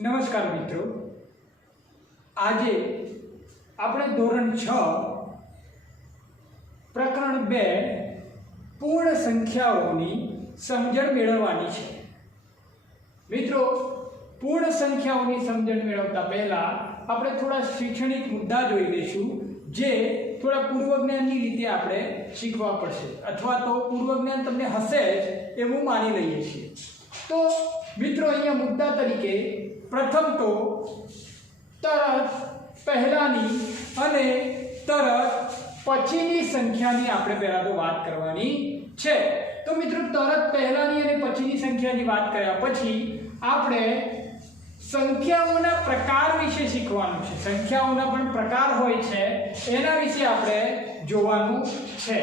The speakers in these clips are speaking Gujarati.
નમસ્કાર મિત્રો, આજે આપણે ધોરણ 6 પ્રકરણ 2 પૂર્ણ સંખ્યાઓની સમજણ મેળવવાની છે। મિત્રો, પૂર્ણ સંખ્યાઓની સમજણ મેળવતા પહેલા આપણે થોડા શૈક્ષણિક મુદ્દા જોઈ લઈશું, જે થોડા પૂર્વજ્ઞાનની રીતે આપણે શીખવા પડશે, અથવા તો પૂર્વજ્ઞાન તમને હશે જ એવું માની લઈએ છીએ। તો મિત્રો, અહીંયા મુદ્દા તરીકે પ્રથમ તો તરત પહેલાની અને તરત પછીની સંખ્યાની આપણે પહેલા તો વાત કરવાની છે। તો મિત્રો, તરત પહેલાની અને પછીની સંખ્યાની વાત કર્યા પછી આપણે સંખ્યાઓના પ્રકાર વિશે શીખવાનું છે। સંખ્યાઓના પણ પ્રકાર હોય છે, એના વિશે આપણે જોવાનું છે।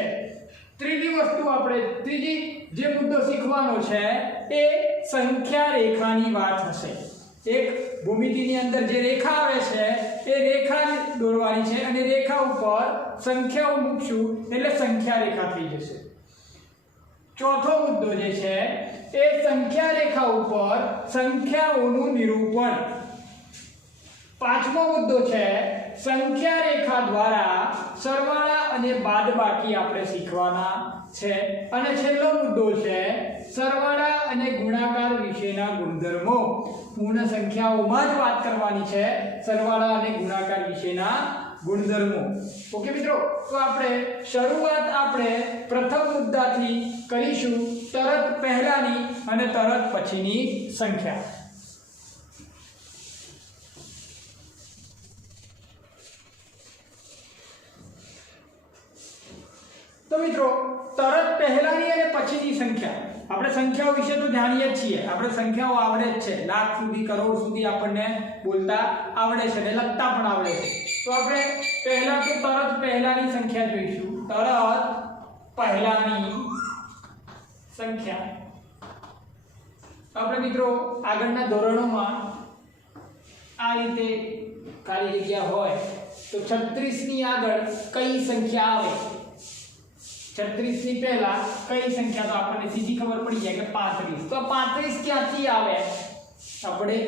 ત્રીજી વસ્તુ આપણે ત્રીજી જે મુદ્દો શીખવાનો છે એ સંખ્યા રેખાની વાત હશે। એક ભૂમિતિની અંદર જે રેખા આવે છે એ રેખા દોરવાની છે અને રેખા ઉપર સંખ્યાઓ મૂકશું એટલે સંખ્યા રેખા થઈ જશે। ચોથો મુદ્દો જે છે એ સંખ્યા રેખા ઉપર સંખ્યાઓનું નિરૂપણ। પાંચમો મુદ્દો છે સંખ્યા રેખા દ્વારા સરવાળા અને બાદબાકી આપણે શીખવાના છે। અને છેલ્લો મુદ્દો છે સરવાળા અને ગુણાકાર વિશેના ગુણધર્મો। પૂર્ણ સંખ્યાઓમાં જ વાત કરવાની છે, સરવાળા અને ગુણાકાર વિશેના ગુણધર્મો। ઓકે મિત્રો, તો આપણે શરૂઆત આપણે પ્રથમ મુદ્દાથી કરીશું, તરત પહેલાની અને તરત પછીની સંખ્યા। તો મિત્રો, તરત પહેલાની અને પછીની સંખ્યા, આપણે સંખ્યાઓ વિશે તો જાણીએ જ છીએ, આપણે સંખ્યાઓ આવડે જ છે, લાખ સુધી કરોડ સુધી આપણને બોલતા આવડે છે અને લખતા પણ આવડે છે। તો આપણે પહેલા તો તરત પહેલાની સંખ્યા જોઈશું। તરત પહેલાની સંખ્યા આપણે મિત્રો આગળના ધોરણોમાં આ રીતે ખાલી જગ્યા હોય તો 36 ની આગળ કઈ સંખ્યા આવે, 36 ની પહેલા કઈ સંખ્યા, તો આપણને સીધી ખબર પડી જાય કે 35। તો 35 ક્યાંથી આવે? આપણે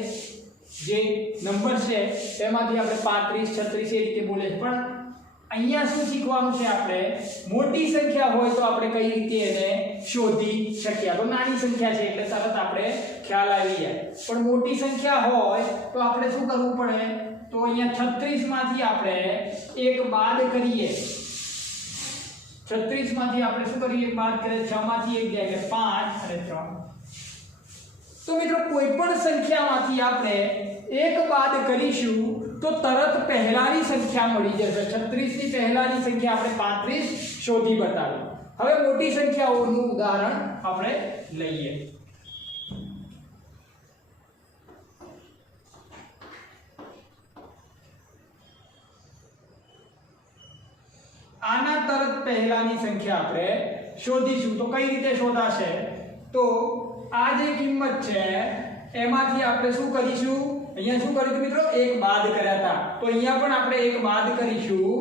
જે નંબર છે તેમાંથી આપણે 35 36 એ રીતે બોલે, પણ અહીંયા શું શીખવાનું છે? આપણે મોટી સંખ્યા હોય તો આપણે કઈ રીતે એને શોધી શકીએ। તો નાની સંખ્યા છે એટલે તરત આપણે ખ્યાલ આવી જાય, પણ મોટી સંખ્યા હોય તો આપણે શું કરવું પડે? તો અહીંયા 36 માંથી આપણે એક બાદ કરીએ, 36 માંથી આપણે શું કરીએ? બાદ કરીએ, 6 માંથી 1 જાય એટલે 5 અને 3। તો મિત્રો, કોઈ પણ સંખ્યામાંથી આપણે એક બાદ કરીશું તો તરત પહેલાની સંખ્યા મળી જશે। 36 ની પહેલાની સંખ્યા આપણે 35 શોધી બતાવી। હવે મોટી સંખ્યાઓનું ઉદાહરણ આપણે લઈએ। આના તરત પહેલાની સંખ્યા આપણે શોધીશું, તો કઈ રીતે શોધાશે? તો આ જે કિંમત છે એમાંથી આપણે શું કરીશું? અહીંયા શું કર્યું મિત્રો? એક બાદ કર્યા હતા, તો અહીંયા પણ આપણે એક બાદ કરીશું,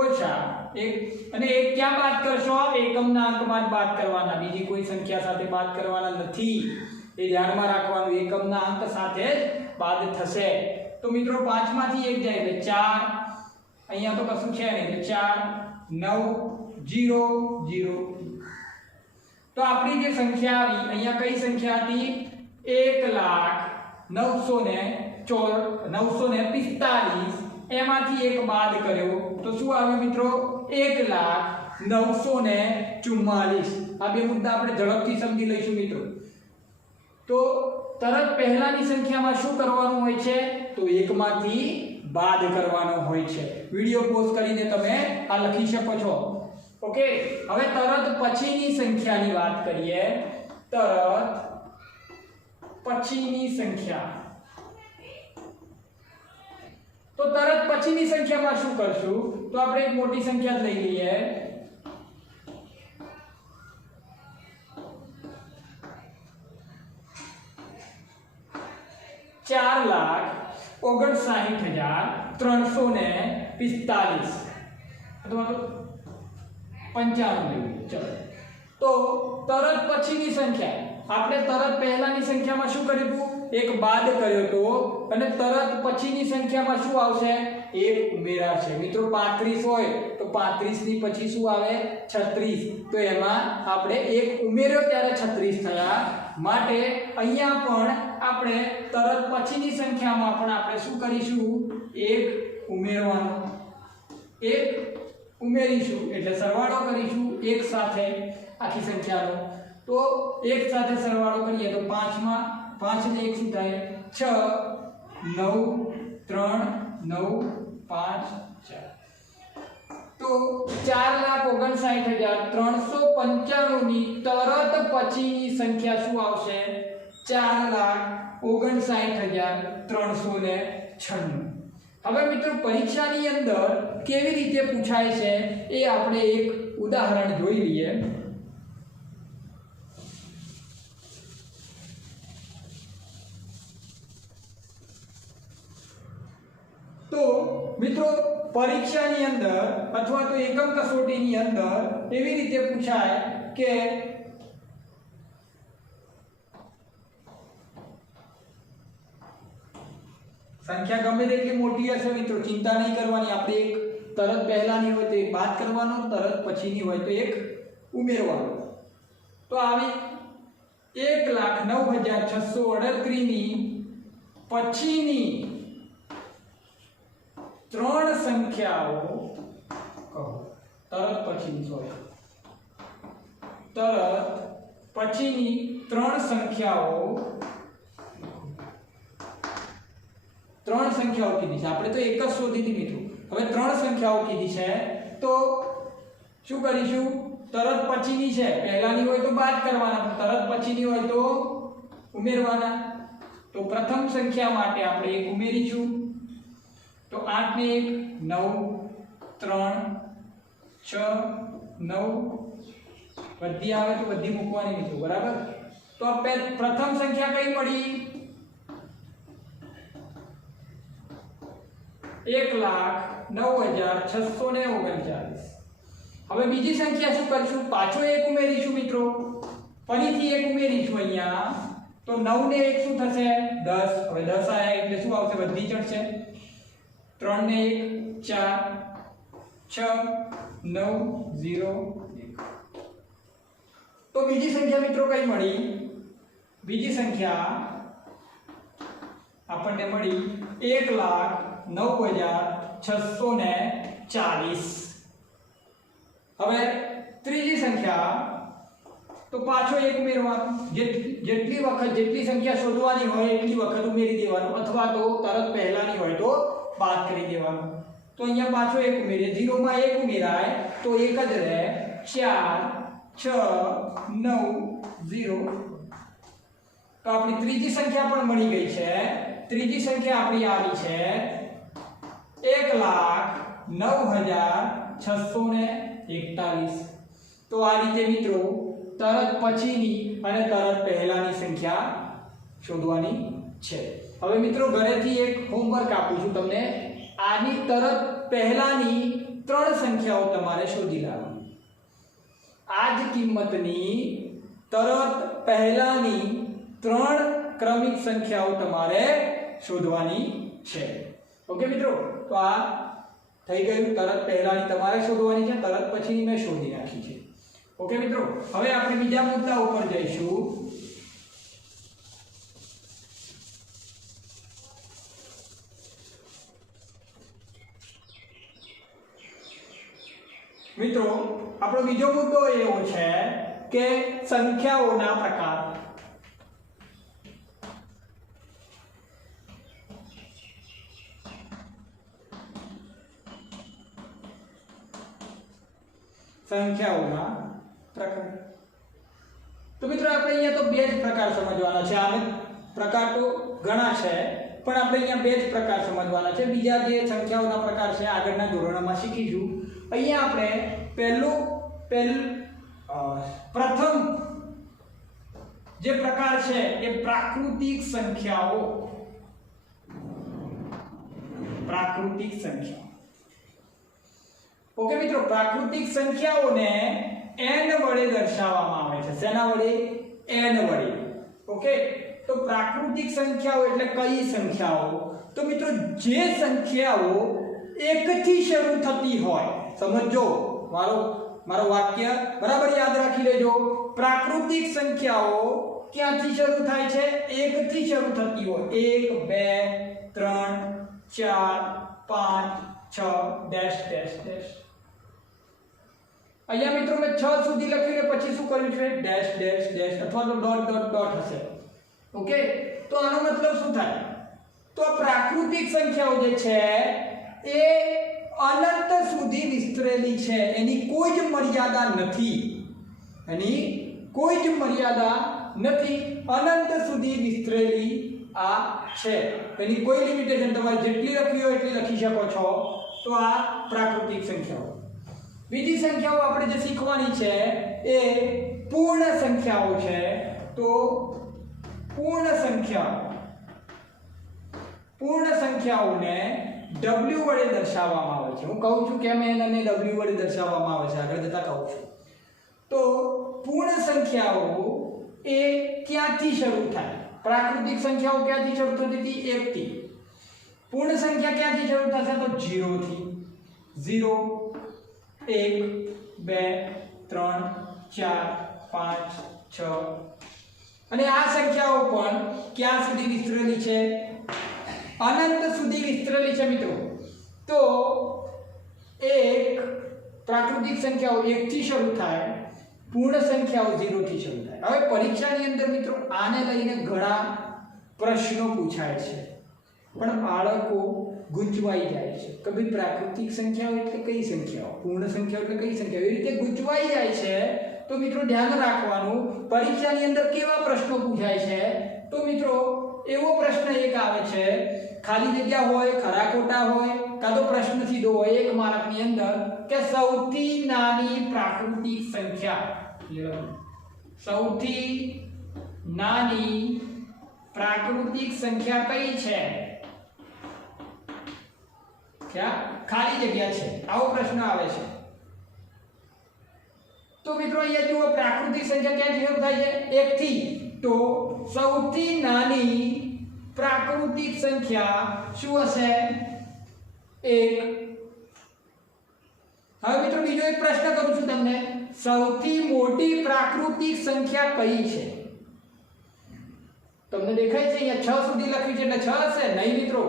ઓછા એક, અને એક ક્યાં બાદ કરશો? એકમના અંકમાં જ બાદ કરવાના, બીજી કોઈ સંખ્યા સાથે બાદ કરવાના નથી, એ ધ્યાનમાં રાખવાનું, એકમના અંક સાથે જ બાદ થશે। તો મિત્રો, 5 માંથી 1 જાય એટલે 4, અહીંયા તો કશું છે નહીં એટલે 4 9 0 0। તો આપણી જે સંખ્યા આવી, અહીંયા કઈ સંખ્યા હતી? 1,945,000, એમાંથી એક બાદ કર્યો તો શું આવ્યું મિત્રો? 1,09,44। આ બે મુદ્દા આપણે ઝડપથી સમજી લઈશું મિત્રો। તો તરત પહેલાની સંખ્યામાં શું કરવાનું હોય છે? તો એકમાંથી બાદ કરવાનો હોય છે। વિડિયો પોઝ કરીને તમે આ લખી શકો છો। ઓકે, હવે તરત પછીની સંખ્યાની વાત કરીએ। તરત પછીની સંખ્યા, તો તરત પછીની સંખ્યામાં શું કરશું? તો આપણે એક મોટી સંખ્યા લઈ લઈએ, 4,59,345 અથવા તો 95 લેવું। ચલો, તો તરત પછીની સંખ્યા આપણે તરત પહેલાની સંખ્યામાં શું કર્યું હતું? એક બાદ કર્યો તો અને તરત પછીની સંખ્યામાં શું આવશે? એક ઉમેરાશે. મિત્રો 35 હોય તો 35 ની પછી શું આવે? 36. તો એમાં આપણે એક ઉમેર્યો ત્યારે 36 થયા. માટે અહીંયા પણ આપણે તરત પછીની સંખ્યામાં પણ આપણે શું કરીશું? એક ઉમેરવાનો. એક ઉમેરીશું એટલે સરવાળો કરીશું એક સાથે આખી સંખ્યાનો. તો એક સાથે સરવાળો કરીએ તો 5 માં 5 ને 1 શું થાય? 6 9 3 9 5 4. તો 4,59,395 ની તરત પછીની સંખ્યા શું આવશે? 4,59,396. હવે મિત્રો પરીક્ષાની અંદર કેવી રીતે પૂછાય છે એ આપણે એક ઉદાહરણ જોઈ લઈએ. તો મિત્રો પરીક્ષાની અંદર અથવા તો એકમ કસોટીની અંદર એવી રીતે પૂછાય કે સંખ્યા ગમે તેટલી મોટી હશે મિત્રો ચિંતા નહીં કરવાની. આપણે એક તરત પહેલાની હોય તો એક બાદ કરવાનો, તરત પછીની હોય તો એક ઉમેરવાનો. તો આવી 1,09,638 ની પછીની ત્રણ સંખ્યાઓ કહો. તરત પછીની સોરી તરત પછીની ત્રણ સંખ્યાઓ કીધી છે. આપણે તો એક જ શોધી હતી મિત્રો. હવે ત્રણ સંખ્યાઓ કીધી છે તો શું કરીશું? તરત પછીની છે, પહેલાની હોય તો બાદ કરવાના, તરત પછીની હોય તો ઉમેરવાના. તો પ્રથમ સંખ્યા માટે આપણે એક ઉમેરીશું. તો 8 ને 1 9 3 6 9 બધી આવે તો બધી મૂકવાની મિત્રો. બરાબર. તો પ્રથમ સંખ્યા કઈ મળી? 1,09,639. હવે બીજી સંખ્યા શું કરીશું? પાછો એક ઉમેરીશું મિત્રો. ફરીથી એક ઉમેરીશું અહીંયા. તો 9 ને 1 શું થશે? 10. હવે 10 આયા એટલે શું આવશે? બધી ચડશે. 3 ને 1 4 6 9 0 1. તો બીજી સંખ્યા મિત્રો કઈ મળી? બીજી સંખ્યા આપણને મળી 1,09,640. હવે ત્રીજી સંખ્યા તો પાછો એક ઉમેરવાનો. જેટલી વખત જેટલી સંખ્યા શોધવાની હોય એટલી વખત ઉમેરી દેવાનું, અથવા તો તરત પહેલાની હોય તો બાદ કરી દેવાનું. તો અહીંયા પાછો એક ઉમેરીએ. 0 માં 1 ઉમેરાય તો એક જ રહે. 4 6 9 0. તો આપણી ત્રીજી સંખ્યા પણ મળી ગઈ છે. ત્રીજી સંખ્યા આપણી આવી છે 1,09,641. તો આ રીતે મિત્રો તરત પછીની અને તરત પહેલાની સંખ્યા શોધવાની છે. હવે મિત્રો ઘરેથી એક હોમવર્ક આપું છું તમને. આની તરત પહેલાની ત્રણ સંખ્યાઓ તમારે શોધી લાવવાની. આ જ કિંમતની તરત પહેલાની ત્રણ ક્રમિક સંખ્યાઓ તમારે શોધવાની છે. ઓકે મિત્રો. તો આ થઈ ગયું. તરત પહેલાની તમારે શોધવાની છે, તરત પછીની મેં શોધી નાખી છે. ઓકે મિત્રો. હવે આપણે બીજા મુદ્દા ઉપર જઈશું. મિત્રો આપણો બીજો મુદ્દો એવો છે કે સંખ્યાઓના પ્રકાર. સંખ્યાઓના પ્રકાર. તો મિત્રો આપણે અહીંયા તો બે જ પ્રકાર સમજવાના છે. આને પ્રકાર તો ઘણા છે પણ આપણે અહીંયા બે જ પ્રકાર સમજવાના છે. બીજા જે સંખ્યાઓના પ્રકાર છે આગળના ધોરણોમાં શીખીશું. અહીંયા આપણે પ્રથમ જે પ્રકાર છે એ પ્રાકૃતિક સંખ્યાઓ. પ્રાકૃતિક સંખ્યા. ઓકે મિત્રો. પ્રાકૃતિક સંખ્યાઓને n વડે દર્શાવવામાં આવે છે. શેના વડે? n વડે. ઓકે, તો પ્રાકૃતિક સંખ્યાઓ એટલે કઈ સંખ્યાઓ? તો મિત્રો જે સંખ્યાઓ 1 થી શરૂ થતી હોય, સમજો મારો વાક્ય બરાબર યાદ રાખી લેજો. પ્રાકૃતિક સંખ્યાઓ ક્યાંથી શરૂ થાય છે? 1 થી શરૂ થતી હોય. 1 2 3 4 5 6 ડેશ ડેશ ડેશ. અહીંયા મિત્રો મેં 6 સુધી લખીને પછી શું કર્યું છે? ડેશ ડેશ ડેશ અથવા તો ડોટ ડોટ ડોટ હશે. ઓકે, તો આનો મતલબ શું થાય? તો પ્રાકૃતિક સંખ્યાઓ જે છે એ અનંત સુધી વિસ્તરેલી છે, એની કોઈ જ મર્યાદા નથી. એની કોઈ જ મર્યાદા નથી, અનંત સુધી વિસ્તરેલી આ છે. એની કોઈ લિમિટેશન, તમારે જેટલી લખવી હોય એટલી લખી શકો છો. તો આ પ્રાકૃતિક સંખ્યાઓ. બીજી સંખ્યાઓ આપણે જે શીખવાની છે એ પૂર્ણ સંખ્યાઓ છે. તો પૂર્ણ સંખ્યાઓને w વડે દર્શાવવામાં આવે છે. હું કહું છું કેમ n અને w વડે દર્શાવવામાં આવે છે, આગળ જતા કહું છું. તો પૂર્ણ સંખ્યાઓ એ ક્યાંથી શરૂ થાય? પ્રાકૃતિક સંખ્યાઓ ક્યાંથી શરૂ થતી હતી? 1 થી. પૂર્ણ સંખ્યા ક્યાંથી શરૂ થશે? તો 0 થી. 0 1 2 3 4 5 6. અને આ સંખ્યાઓ પણ ક્યાં સુધી વિસ્તરેલી છે? અનંત સુધી વિસ્તરેલી છે મિત્રો. તો એક પ્રાકૃતિક સંખ્યાઓ 1 થી શરૂ થાય, પૂર્ણ સંખ્યાઓ 0 થી શરૂ થાય. હવે પરીક્ષાની અંદર મિત્રો આને લઈને ઘણા પ્રશ્નો પૂછાય છે, પણ બાળકો ગુંચવાઈ જાય છે કે ભાઈ પ્રાકૃતિક સંખ્યાઓ એટલે કઈ સંખ્યાઓ, પૂર્ણ સંખ્યાઓ એટલે કઈ સંખ્યાઓ, એ રીતે ગુંચવાઈ જાય છે. તો મિત્રો ધ્યાન રાખવાનું, પરીક્ષાની અંદર કેવા પ્રશ્નો પૂછાય છે? તો મિત્રો એવો પ્રશ્ન એક આવે છે, ખાલી જગ્યા હોય, ખરા ખોટા હોય, કાં તો પ્રશ્ન સીધો હોય 1 માર્કની અંદર કે સૌથી નાની પ્રાકૃતિક સંખ્યા, સૌથી નાની પ્રાકૃતિક સંખ્યા કઈ છે? ક્યાં ખાલી જગ્યા છે, આવો પ્રશ્ન આવે છે. તો મિત્રો અહીંયા જુઓ, પ્રાકૃતિક સંખ્યા ક્યાંથી શરૂ થાય છે? 1 થી. તો સૌથી નાની પ્રાકૃતિક સંખ્યા શું હશે? 1. હવે મિત્રો બીજો એક પ્રશ્ન કરું છું તમને, સૌથી મોટી પ્રાકૃતિક સંખ્યા કઈ છે? તમને દેખાય છે અહીંયા 6 સુધી લખ્યું છે એટલે 6 હશે? નહીં મિત્રો,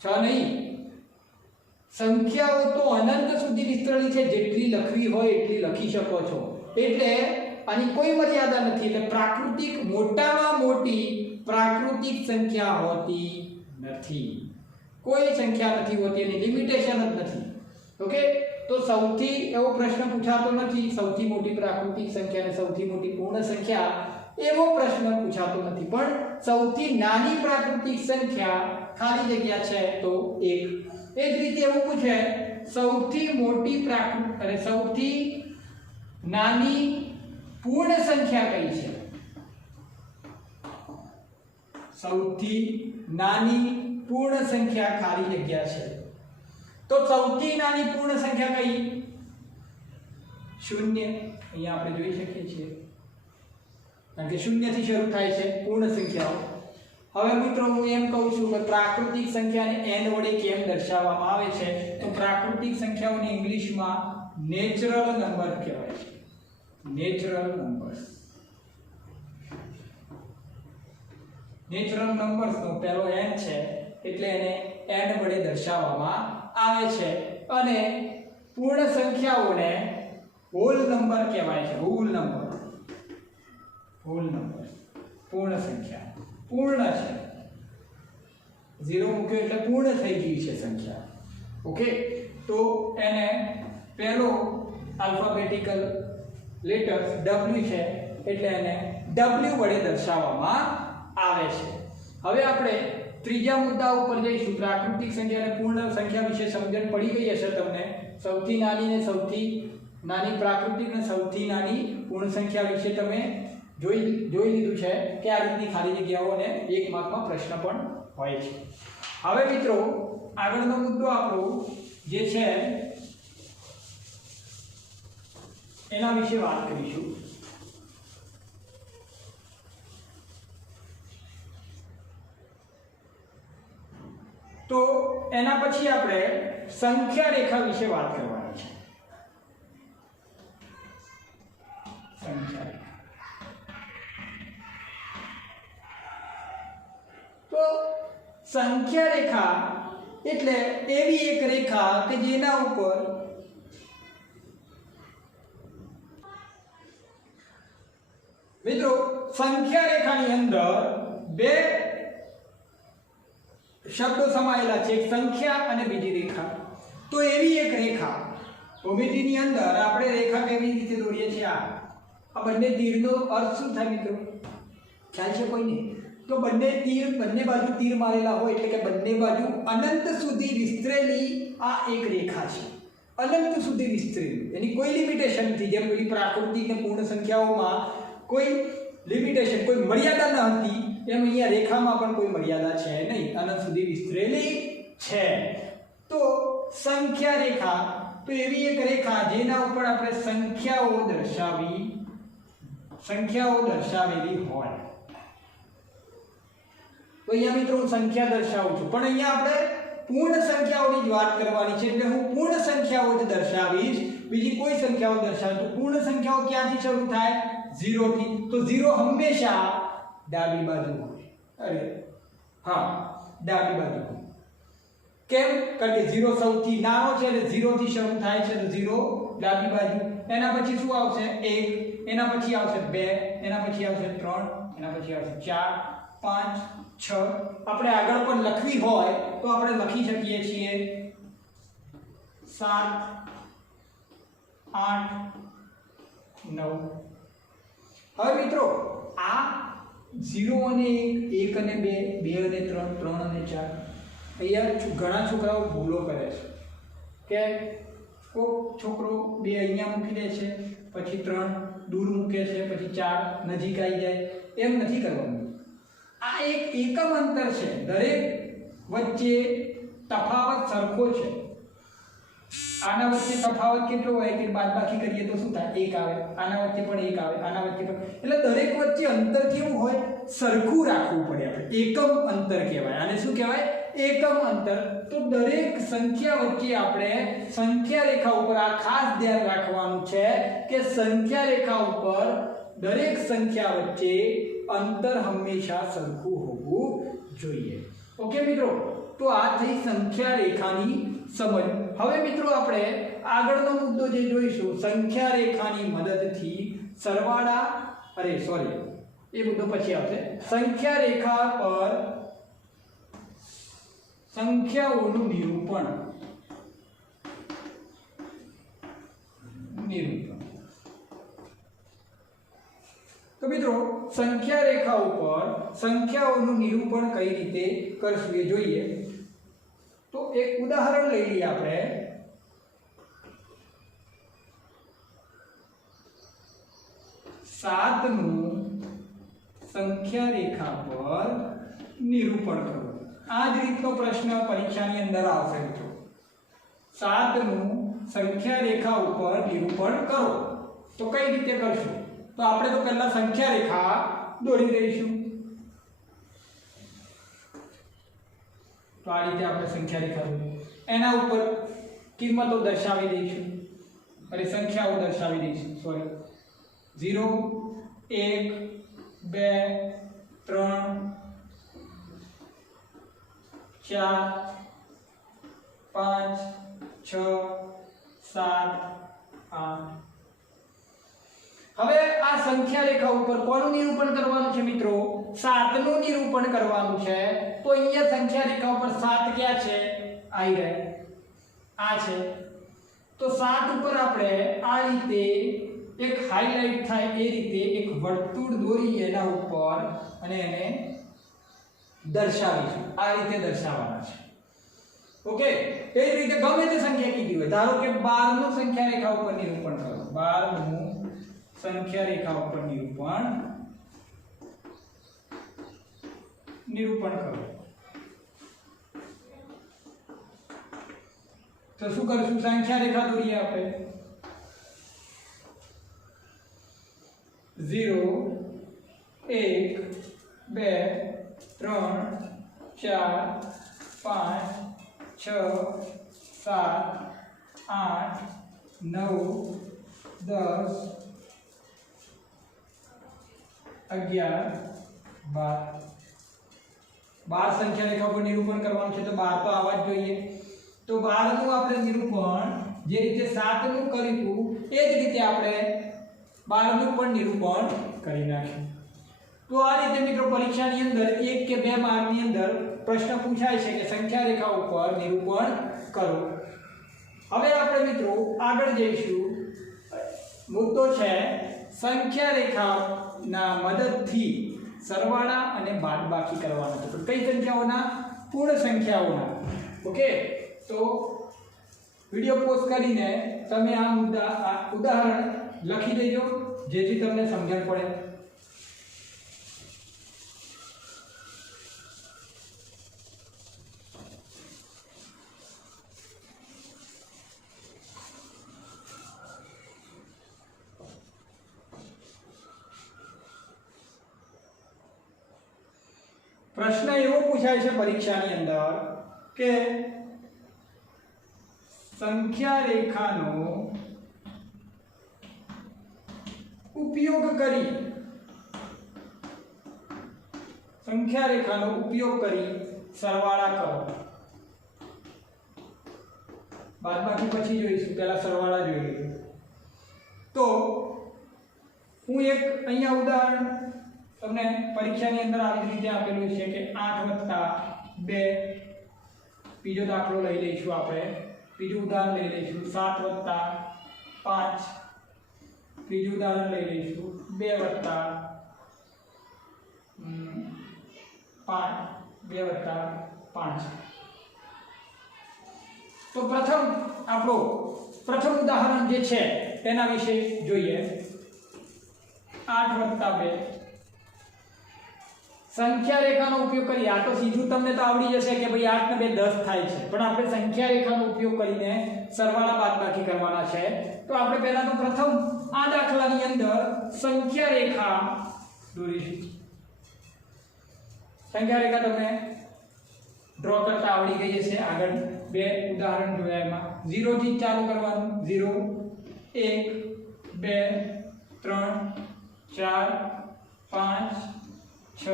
6 નહીં. સંખ્યાઓ તો અનંત સુધી વિસ્તરેલી છે, જેટલી લખવી હોય એટલી લખી શકો છો. એટલે આની કોઈ મર્યાદા નથી. એટલે પ્રાકૃતિક મોટામાં મોટી પ્રાકૃતિક સંખ્યા હોતી નથી. કોઈ સંખ્યા નથી હોતી, એની લિમિટેશન જ નથી. ઓકે, તો સૌથી એવો પ્રશ્ન પૂછાતો નથી, સૌથી મોટી પ્રાકૃતિક સંખ્યા અને સૌથી મોટી પૂર્ણ સંખ્યા એવો પ્રશ્ન પૂછાતો નથી. પણ સૌથી નાની પ્રાકૃતિક સંખ્યા ખાલી જગ્યા છે તો 1. એ જ રીતે એવું પૂછે, સૌથી મોટી પ્રાકૃતિક અને સૌથી નાની પૂર્ણ સંખ્યા કઈ છે? સૌથી નાની પૂર્ણ સંખ્યા ખાલી જગ્યા છે. તો સૌથી નાની પૂર્ણ સંખ્યા કઈ? 0. અહીંયા આપણે જોઈ શકીએ છીએ, કારણ કે 0 થી શરૂ થાય છે પૂર્ણ સંખ્યાઓ. હવે મિત્રો હું એમ કહું છું કે પ્રાકૃતિક સંખ્યાને n વડે કેમ દર્શાવવામાં આવે છે? તો પ્રાકૃતિક સંખ્યાઓને ઇંગ્લિશમાં નેચરલ નંબર કહેવાય છે. Natural numbers. નેચરલ નંબર્સનો પહેલો n છે એટલે એને n વડે દર્શાવવામાં આવે છે. અને પૂર્ણ સંખ્યાઓને હોલ નંબર કહેવાય છે. હોલ નંબર, હોલ નંબર, પૂર્ણ સંખ્યા. પૂર્ણ છે, 0 મૂક્યો એટલે પૂર્ણ થઈ ગઈ છે સંખ્યા. ઓકે, તો એને પહેલો આલ્ફાબેટિકલ લેટર્સ w છે એટલે એને w વડે દર્શાવવામાં આવે છે. હવે આપણે ત્રીજા મુદ્દા ઉપર જઈશું. પ્રાકૃતિક સંખ્યા અને પૂર્ણ સંખ્યા વિશે સમજણ પડી ગઈ હશે તમને. સૌથી નાની ને સૌથી નાની પ્રાકૃતિક અને સૌથી નાની પૂર્ણ સંખ્યા વિશે તમે જોઈ લીધું છે કે આ રીતની ખાલી જગ્યાઓ અને 1 માર્કમાં પ્રશ્ન પણ હોય છે. હવે મિત્રો આગળનો મુદ્દો આપણો જે છે એના વિશે વાત કરીશું. એના પછી આપણે સંખ્યા રેખા વિશે વાત કરવાની છે. સંખ્યા રેખા. તો સંખ્યા રેખા એટલે એવી એક રેખા કે જેના ઉપર મિત્રો સંખ્યા રેખાની અંદર બે શબ્દો સમાયેલા છે, એક સંખ્યા અને બીજી રેખા. તો એવી એક રેખા ભૂમિતિની અંદર આપણે રેખા કેવી રીતે દોરીએ છીએ? આ બંને તીરનો અર્થ શું થાય મિત્રો? ખ્યાલ છે કોઈને? તો બંને બાજુ તીર મારેલા હોય એટલે કે બંને બાજુ અનંત સુધી વિસ્તરેલી આ એક રેખા છે. અનંત સુધી વિસ્તરેલી, એની કોઈ લિમિટેશન નથી. જેમ પેલી પ્રાકૃતિક ને પૂર્ણ સંખ્યાઓમાં કોઈ લિમિટેશન, કોઈ મર્યાદા ન હતી, એમ અહીંયા રેખામાં પણ કોઈ મર્યાદા છે નહીં, અનંત સુધી વિસ્તરેલી છે. તો સંખ્યા રેખા તો એવી એક રેખા જેના ઉપર આપણે સંખ્યાઓ દર્શાવેલી હોય. તો અહીંયા મિત્રો હું સંખ્યા દર્શાવું છું, પણ અહીંયા આપણે પૂર્ણ સંખ્યાઓની જ વાત કરવાની છે, એટલે હું પૂર્ણ સંખ્યાઓ જ દર્શાવીશ, બીજી કોઈ સંખ્યાઓ દર્શાવીશ. તો પૂર્ણ સંખ્યાઓ ક્યાંથી શરૂ થાય? 0 થી. તો 0 હંમેશા ડાબી બાજુ હોય. અરે હા, ડાબી બાજુ હોય. કેમ? કારણ કે 0 સૌથી નાનો છે એટલે 0 થી શરૂ થાય છે, તો 0 ડાબી બાજુ. એના પછી શું આવશે? 1, એના પછી આવશે 2, એના પછી આવશે 3, એના પછી આવશે 4, 5, 6. આપણે આગળ પણ લખવી હોય તો આપણે લખી શકીએ છીએ 7, 8, 9. હવે મિત્રો આ 0 અને 1, 1 અને 2, 2 અને 3, 3 અને 4, અહીંયા ઘણા છોકરાઓ ભૂલો કરે છે કે કોઈક છોકરો 2 અહીંયા મૂકી દે છે, પછી 3 દૂર મૂકે છે, પછી 4 નજીક આવી જાય. એમ નથી કરવાનું. આ એક એકમ અંતર છે, દરેક વચ્ચે તફાવત સરખો છે. આના વચ્ચે તફાવત કેટલો હોય કે બાદબાકી કરીએ તો શું થાય? 1 આવે. આના વચ્ચે પણ 1 આવે, આના વચ્ચે પણ. એટલે દરેક વચ્ચે અંતર કેવું હોય? સરખું રાખવું પડે આપણે. એકમ અંતર કહેવાય. આને શું કહેવાય? એકમ અંતર. તો દરેક સંખ્યા વચ્ચે આપણે સંખ્યા રેખા ઉપર આ ખાસ ધ્યાન રાખવાનું છે કે સંખ્યા રેખા ઉપર દરેક સંખ્યા વચ્ચે અંતર હંમેશા સરખું હોવું જોઈએ. ઓકે મિત્રો, તો આ થઈ સંખ્યા રેખાની સમજ. હવે મિત્રો આપણે આગળનો મુદ્દો જે જોઈશું, સંખ્યા રેખાની મદદથી સરવાળા, એ મુદ્દો પછી આવશે. સંખ્યા રેખા પર સંખ્યાઓનું નિરૂપણ. તો મિત્રો સંખ્યા રેખા ઉપર સંખ્યાઓનું નિરૂપણ કઈ રીતે કરશું એ જોઈએ. તો એક ઉદાહરણ લઈ લઈએ આપણે. 7 નું સંખ્યા રેખા પર નિરૂપણ કરો. આ જ રીતનો પ્રશ્ન પરીક્ષાની અંદર આવશે મિત્રો. 7 નું સંખ્યા રેખા ઉપર નિરૂપણ કરો. તો કઈ રીતે કરશું? તો આપણે તો પહેલા સંખ્યા રેખા દોરી દઈશું. તો આ રીતે આપણે સંખ્યા રેખા દોરી, એના ઉપર કિંમતો દર્શાવી દઈશું, સંખ્યાઓ દર્શાવી દઈશું. 0, 1, 2, 3, 4, 5, 6, 7, 8. હવે આ સંખ્યા રેખા ઉપર કોનું નિરૂપણ કરવાનું છે મિત્રો? 7 નું નિરૂપણ કરવાનું છે. તો અહીંયા સંખ્યા રેખા ઉપર 7 ક્યાં છે? આવી રહે, આ છે. તો 7 ઉપર આપણે આ રીતે એક હાઇલાઇટ થાય એ રીતે એક વર્તુળ દોરી એના ઉપર અને એને દર્શાવીશું. આ રીતે દર્શાવવાના છે. ઓકે, એ જ રીતે ગમે તે સંખ્યા કીધી હોય, ધારો કે 12 નું સંખ્યા રેખા ઉપર નિરૂપણ કરો. 12 નું સંખ્યા રેખા ઉપર નિરૂપણ કરો. તો શું કરશું? સંખ્યા રેખા દોરીએ આપણે. 0, 1, 2, 3, 4, 5, 7 8 9 10 11 12 12 સંખ્યા રેખા પર નિરૂપણ કરવાનું છે તો 12 તો આવવા જ જોઈએ તો 12 નું આપણે નિરૂપણ જે રીતે 7 નું કર્યું એ જ રીતે આપણે 12 નું પણ નિરૂપણ કરી નાખ્યું તો આ રીતે મિત્રો પરીક્ષાની અંદર 1 કે 2 માર્કની અંદર પ્રશ્ન પૂછાય છે કે સંખ્યા રેખા ઉપર નિરૂપણ કરો હવે આપણે મિત્રો આગળ જઈશું મુદ્દો છે સંખ્યા રેખાના મદદથી સરવાળા અને બાદબાકી કરવાનો છે પણ કઈ સંખ્યાઓના પૂર્ણ સંખ્યાઓના ઓકે તો વિડિયો પોઝ કરીને તમે આ ઉદાહરણ લખી દેજો જેથી તમને સમજણ પડે प्रश्न एवो पूछाय छे परीक्षानी अंदर के संख्या रेखानो उपयोग करी संख्या रेखानो उपयोग करी सरवाळा करो बादबाकी પછી જોઈશું પહેલા સરવાળા જોઈએ તો હું એક અહીંયા ઉદાહરણ તમને પરીક્ષાની અંદર આવી રીતે આપેલું છે કે 8 + 2 બીજો દાખલો લઈ લઈશું આપણે બીજું ઉદાહરણ લઈ લઈશું 7 + 5 ત્રીજું ઉદાહરણ લઈ લઈશું 2 + 5 તો પ્રથમ ઉદાહરણ જે છે તેના વિશે જોઈએ 8 + 2 संख्या रेखाનો ઉપયોગ કરી આ તો સીધું તમને તો આવડી જશે કે ભાઈ 8 ને 2 10 થાય છે પણ આપણે સંખ્યા રેખાનો ઉપયોગ કરીને સરવાળા બાદબાકી કરવાના છે તો આપણે પહેલા તો પ્રથમ આ દાખલાની અંદર સંખ્યા રેખા દોરીશું સંખ્યા રેખા તમને ડ્રો કરતા આવડી ગઈ હશે આગળ બે ઉદાહરણ જોયા એમાં 0 થી ચાલુ કરવાનું 0 1 2 3 4 5 6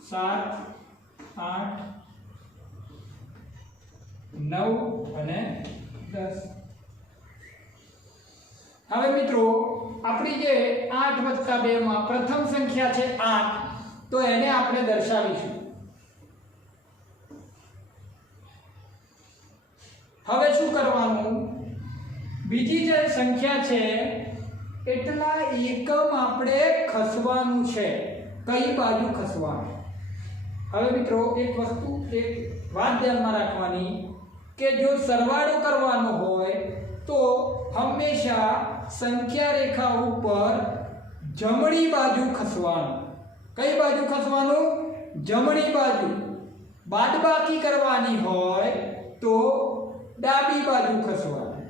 7 8 9 અને 10 હવે મિત્રો આપણી જે 8 + 2 માં પ્રથમ સંખ્યા છે 8 તો એને આપણે દર્શાવીશું હવે શું કરવાનું બીજી જે સંખ્યા છે એટલા એકમ આપણે ખસવાનું છે कई बाजू खसवानी હવે મિત્રો એક વસ્તુ એક વાત ધ્યાનમાં રાખવાની કે જો સરવાળો કરવાનો હોય તો હંમેશા સંખ્યા રેખા ઉપર જમણી બાજુ ખસવાનું કઈ બાજુ ખસવાનું જમણી બાજુ બાદબાકી કરવાની હોય તો ડાબી બાજુ ખસવાનું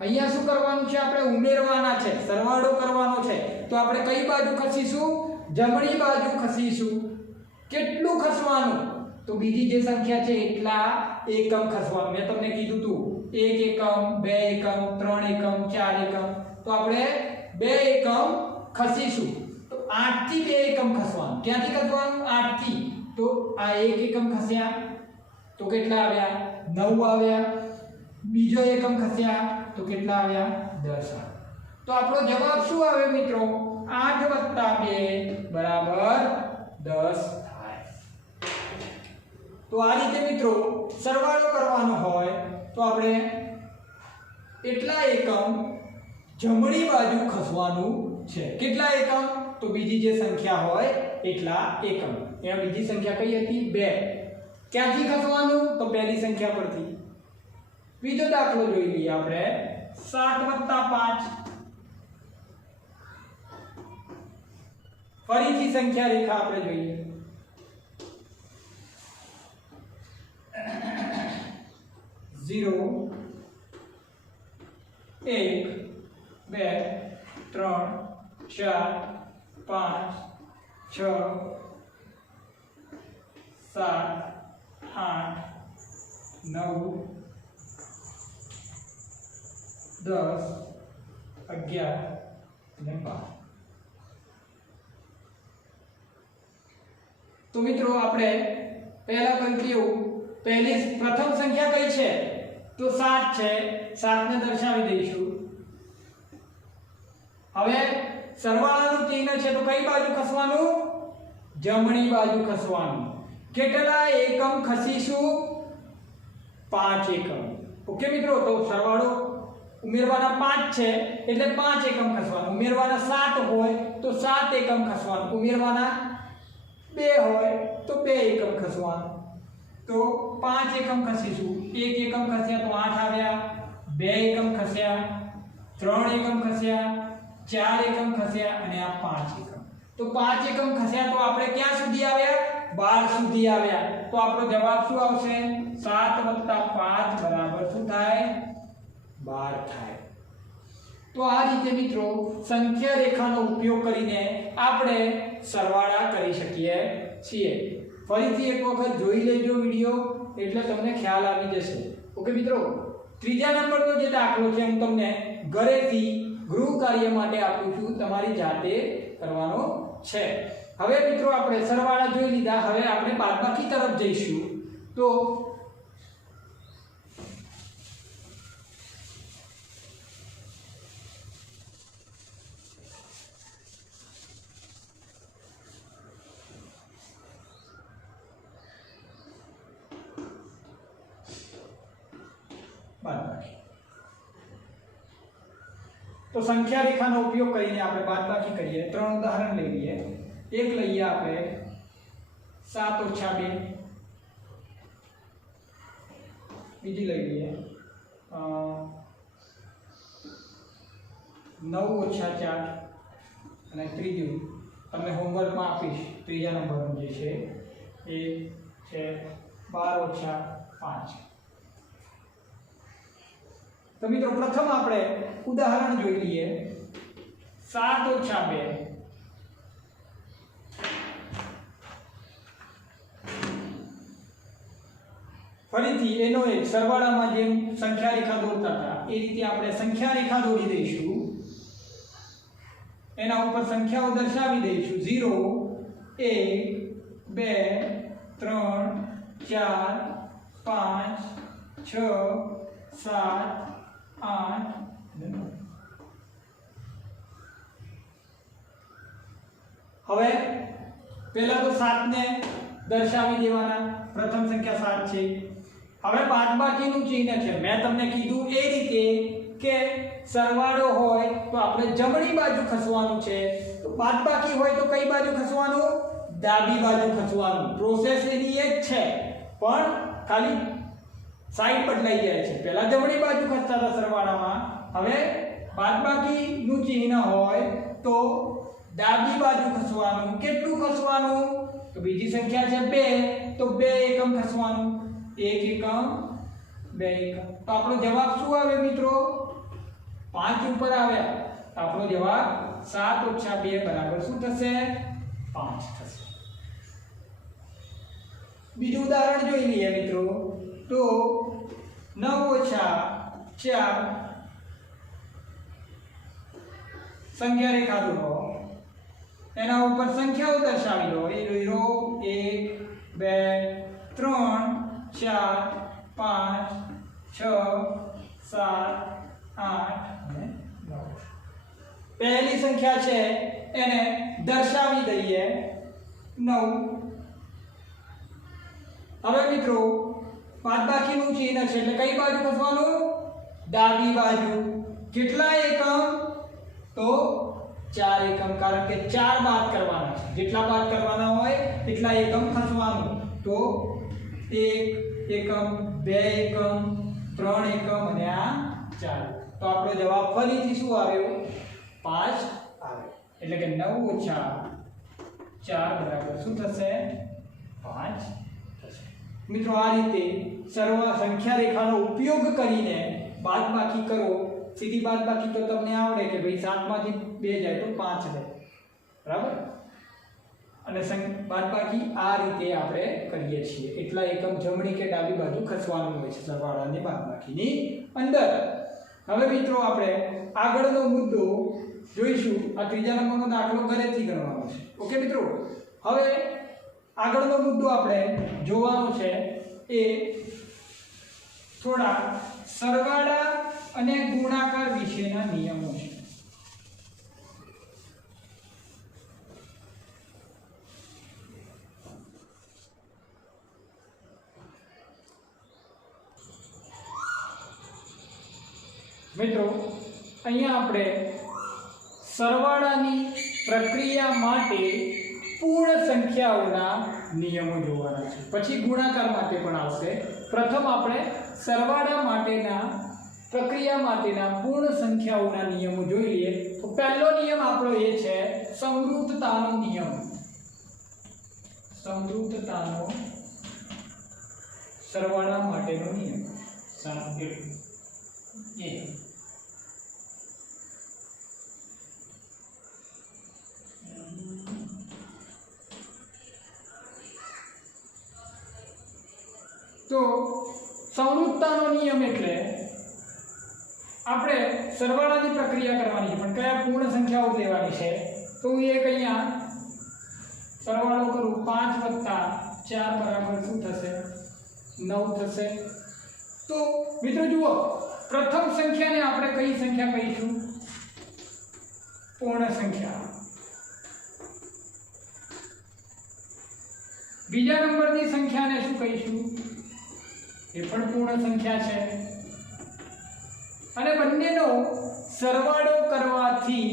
અહીંયા શું કરવાનું છે આપણે ઉમેરવાના છે સરવાળો કરવાનો છે તો આપણે કઈ બાજુ ખસીશું જમણી બાજુ ખસીશું કેટલું ખસવાનું તો બીજી જે સંખ્યા છે એટલા એકમ ખસવાનું મેં તમને કીધું તું 1 એકમ 2 એકમ 3 એકમ 4 એકમ તો આપણે 2 એકમ ખસીશું તો 8 થી 2 એકમ ખસવાનું ક્યાંથી ખસવાનું 8 થી તો આ 1 એકમ ખસ્યા તો કેટલા આવ્યા 9 આવ્યા બીજો એકમ ખસ્યા તો કેટલા આવ્યા 10 તો આપણો જવાબ શું આવે મિત્રો 8 + 2 બરાબર 10 થાય તો આ રીતે મિત્રો સરવાળો કરવાનો હોય તો આપણે એટલા એકમ જમણી બાજુ ખસવાનું છે કેટલા એકમ તો બીજી જે સંખ્યા હોય એટલા એકમ અહીંયા બીજી સંખ્યા કઈ હતી 2 ક્યાંથી ખસવાનું તો પહેલી સંખ્યા પરથી બીજો દાખલો જોઈ લઈએ આપણે 7 + 5 ફરીથી સંખ્યા રેખા આપણે જોઈએ 0 1 2 3 4 5 6 7 8 9 10 11 અને 12. તો મિત્રો આપણે પહેલા કર્યું પહેલી પ્રથમ સંખ્યા કઈ છે તો 7 છે 7 ને દર્શાવી દઈશું. હવે સરવાળાનું ચિહ્ન છે તો કઈ બાજુ ખસવાનું જમણી બાજુ ખસવાનું. કેટલા એકમ ખસીશું 5 એકમ. ઓકે મિત્રો તો સરવાળો ઉમેરવાના 5 છે એટલે 5 એકમ ખસવાનું. ઉમેરવાના 7 હોય તો 7 એકમ ખસવાનું. ઉમેરવાના 2 હોય તો 2 એકમ ખસવાનું. તો 5 એકમ ખસીશું. 1 એકમ ખસ્યા તો 8 આવ્યા, 2 એકમ ખસ્યા, 3 એકમ ખસ્યા, 4 એકમ ખસ્યા અને આ 5 એકમ. તો 5 એકમ ખસ્યા તો આપણે ક્યાં સુધી આવ્યા 12 સુધી આવ્યા. તો આપણો જવાબ શું આવશે 7 + 5 બરાબર શું થાય 12 થાય. તો આ રીતે મિત્રો સંખ્યા રેખાનો ઉપયોગ કરીને આપણે સરવાળા કરી શકીએ છીએ. ફરીથી એક વખત જોઈ લેજો વિડિયો એટલે તમને ખ્યાલ આવી જશે. ઓકે મિત્રો, ત્રીજા નંબરનો જે દાખલો છે હું તમને ઘરેથી ગૃહ કાર્ય માટે આપું છું, તમારી જાતે કરવાનો છે. હવે મિત્રો આપણે સરવાળા જોઈ લીધા, હવે આપણે બાદબાકી તરફ જઈશું. તો તો સંખ્યા રેખાનો ઉપયોગ કરીને આપણે બાદબાકી કરીએ. 3 ઉદાહરણ લઈ લઈએ. એક લઈએ આપણે 7 - 2, બીજી લઈ લઈએ 9 - 4 અને ત્રીજું તમને હોમવર્કમાં આપીશ. ત્રીજા નંબરનું જે છે એ છે 12 - 5. તો મિત્રો પ્રથમ આપણે ઉદાહરણ જોઈ લઈએ. 7 - 2. ફરીથી એનો એક સરવાળામાં જેમ સંખ્યા રેખા દોરતા હતા એ રીતે આપણે સંખ્યા રેખા દોરી દઈશું. એના ઉપર સંખ્યાઓ દર્શાવી દઈશું. 0 1 2 3 4 5 6 7 8 9. હવે પહેલા તો 7 ને દર્શાવી દેવાના. પ્રથમ સંખ્યા 7 છે. હવે બાદબાકીનું ચિહ્ન છે. મેં તમને કીધું એ રીતે કે સરવાળો હોય તો આપણે જમણી બાજુ ખસવાનું છે, તો બાદબાકી હોય તો કઈ બાજુ ખસવાનું ડાબી બાજુ ખસવાનું. પ્રોસેસ એની એક છે પણ ખાલી સાઈડ બદલાઈ જાય છે. પહેલા જમણી બાજુ ખસતા હતા સરવાળામાં, હવે બાદબાકીનું ચિહ્ન હોય તો ડાબી બાજુ ખસવાનું. કેટલું ખસવાનું તો બીજી સંખ્યા છે 2 તો 2 એકમ ખસવાનું. 1 એકમ 2 એકમ. તો આપણો જવાબ શું આવે મિત્રો 5 ઉપર આવ્યા. તો આપણો જવાબ 7 - 2 બરાબર શું થશે 5 થશે. બીજું ઉદાહરણ જોઈ લઈએ મિત્રો. તો 9 - 4 સંખ્યા રેખા દોરો. એના ઉપર સંખ્યાઓ દર્શાવી દો. 0 1 2 3 4 5 6 7 8 અને 9. પહેલી સંખ્યા છે એને દર્શાવી દઈએ 9. હવે મિત્રો બાદબાકીનું ચિહ્ન છે એટલે કઈ બાજુ ખસવાનું ડાબી બાજુ. કેટલા એકમ તો 4 એકમ, કારણ કે 4 બાદ કરવાના છે. જેટલા બાદ કરવાના હોય એટલા એકમ ખસવાનું. તો 1 એકમ 2 એકમ 3 એકમ અને આ 4. તો આપણો જવાબ ફરીથી શું આવ્યો 5 આવ્યો. એટલે કે 9 - 4 બરાબર શું થશે 5 થશે. મિત્રો આ રીતે સંખ્યા રેખાનો ઉપયોગ કરીને બાદબાકી કરો. સીધી બાદબાકી તો તમને આવડે કે ભાઈ 7 માંથી 2 જાય તો 5 રહે, બરાબર. અને બાદબાકી આ રીતે આપણે કરીએ છીએ. એટલા એકમ જમણી કે ડાબી બાજુ ખસવાનું હોય છે સરવાળા અને બાદબાકીની અંદર. હવે મિત્રો આપણે આગળનો મુદ્દો જોઈશું. આ ત્રીજા નંબરનો દાખલો ઘરેથી ગણવાનો છે. ઓકે મિત્રો, હવે આગળનો મુદ્દો આપણે જોવાનો છે એ થોડા સરવાળા અને ગુણાકાર વિશેના નિયમો છે. મિત્રો અહીંયા આપણે સરવાળાની પ્રક્રિયા માટે પૂર્ણ સંખ્યાઓના નિયમો જોવાના છે. પછી ગુણાકાર માટે પણ આવશે. પ્રથમ આપણે સરવાળા માટેના પ્રક્રિયા માટેના પૂર્ણ સંખ્યાઓના નિયમો જોઈ લઈએ. તો પહેલો નિયમ આપણો એ છે સમરૂપતાનો નિયમ. સમરૂપતાનો સરવાળા માટેનો નિયમ. તો સમરૂપતાનો નિયમ એટલે આપણે સરવાળાની પ્રક્રિયા કરવાની છે, પણ કયા પૂર્ણ સંખ્યાઓ લેવાની છે. તો હું એક અહીંયા સરવાળો કરું. 5 + 4 બરાબર શું થશે? 9 થશે. તો મિત્રો જુઓ, પ્રથમ સંખ્યાને આપણે કઈ સંખ્યા કહીશું? પૂર્ણ સંખ્યા. બીજા નંબરની સંખ્યાને શું કહીશું? એ પણ પૂર્ણ સંખ્યા છે. અને બંનેનો સરવાળો કરવાથી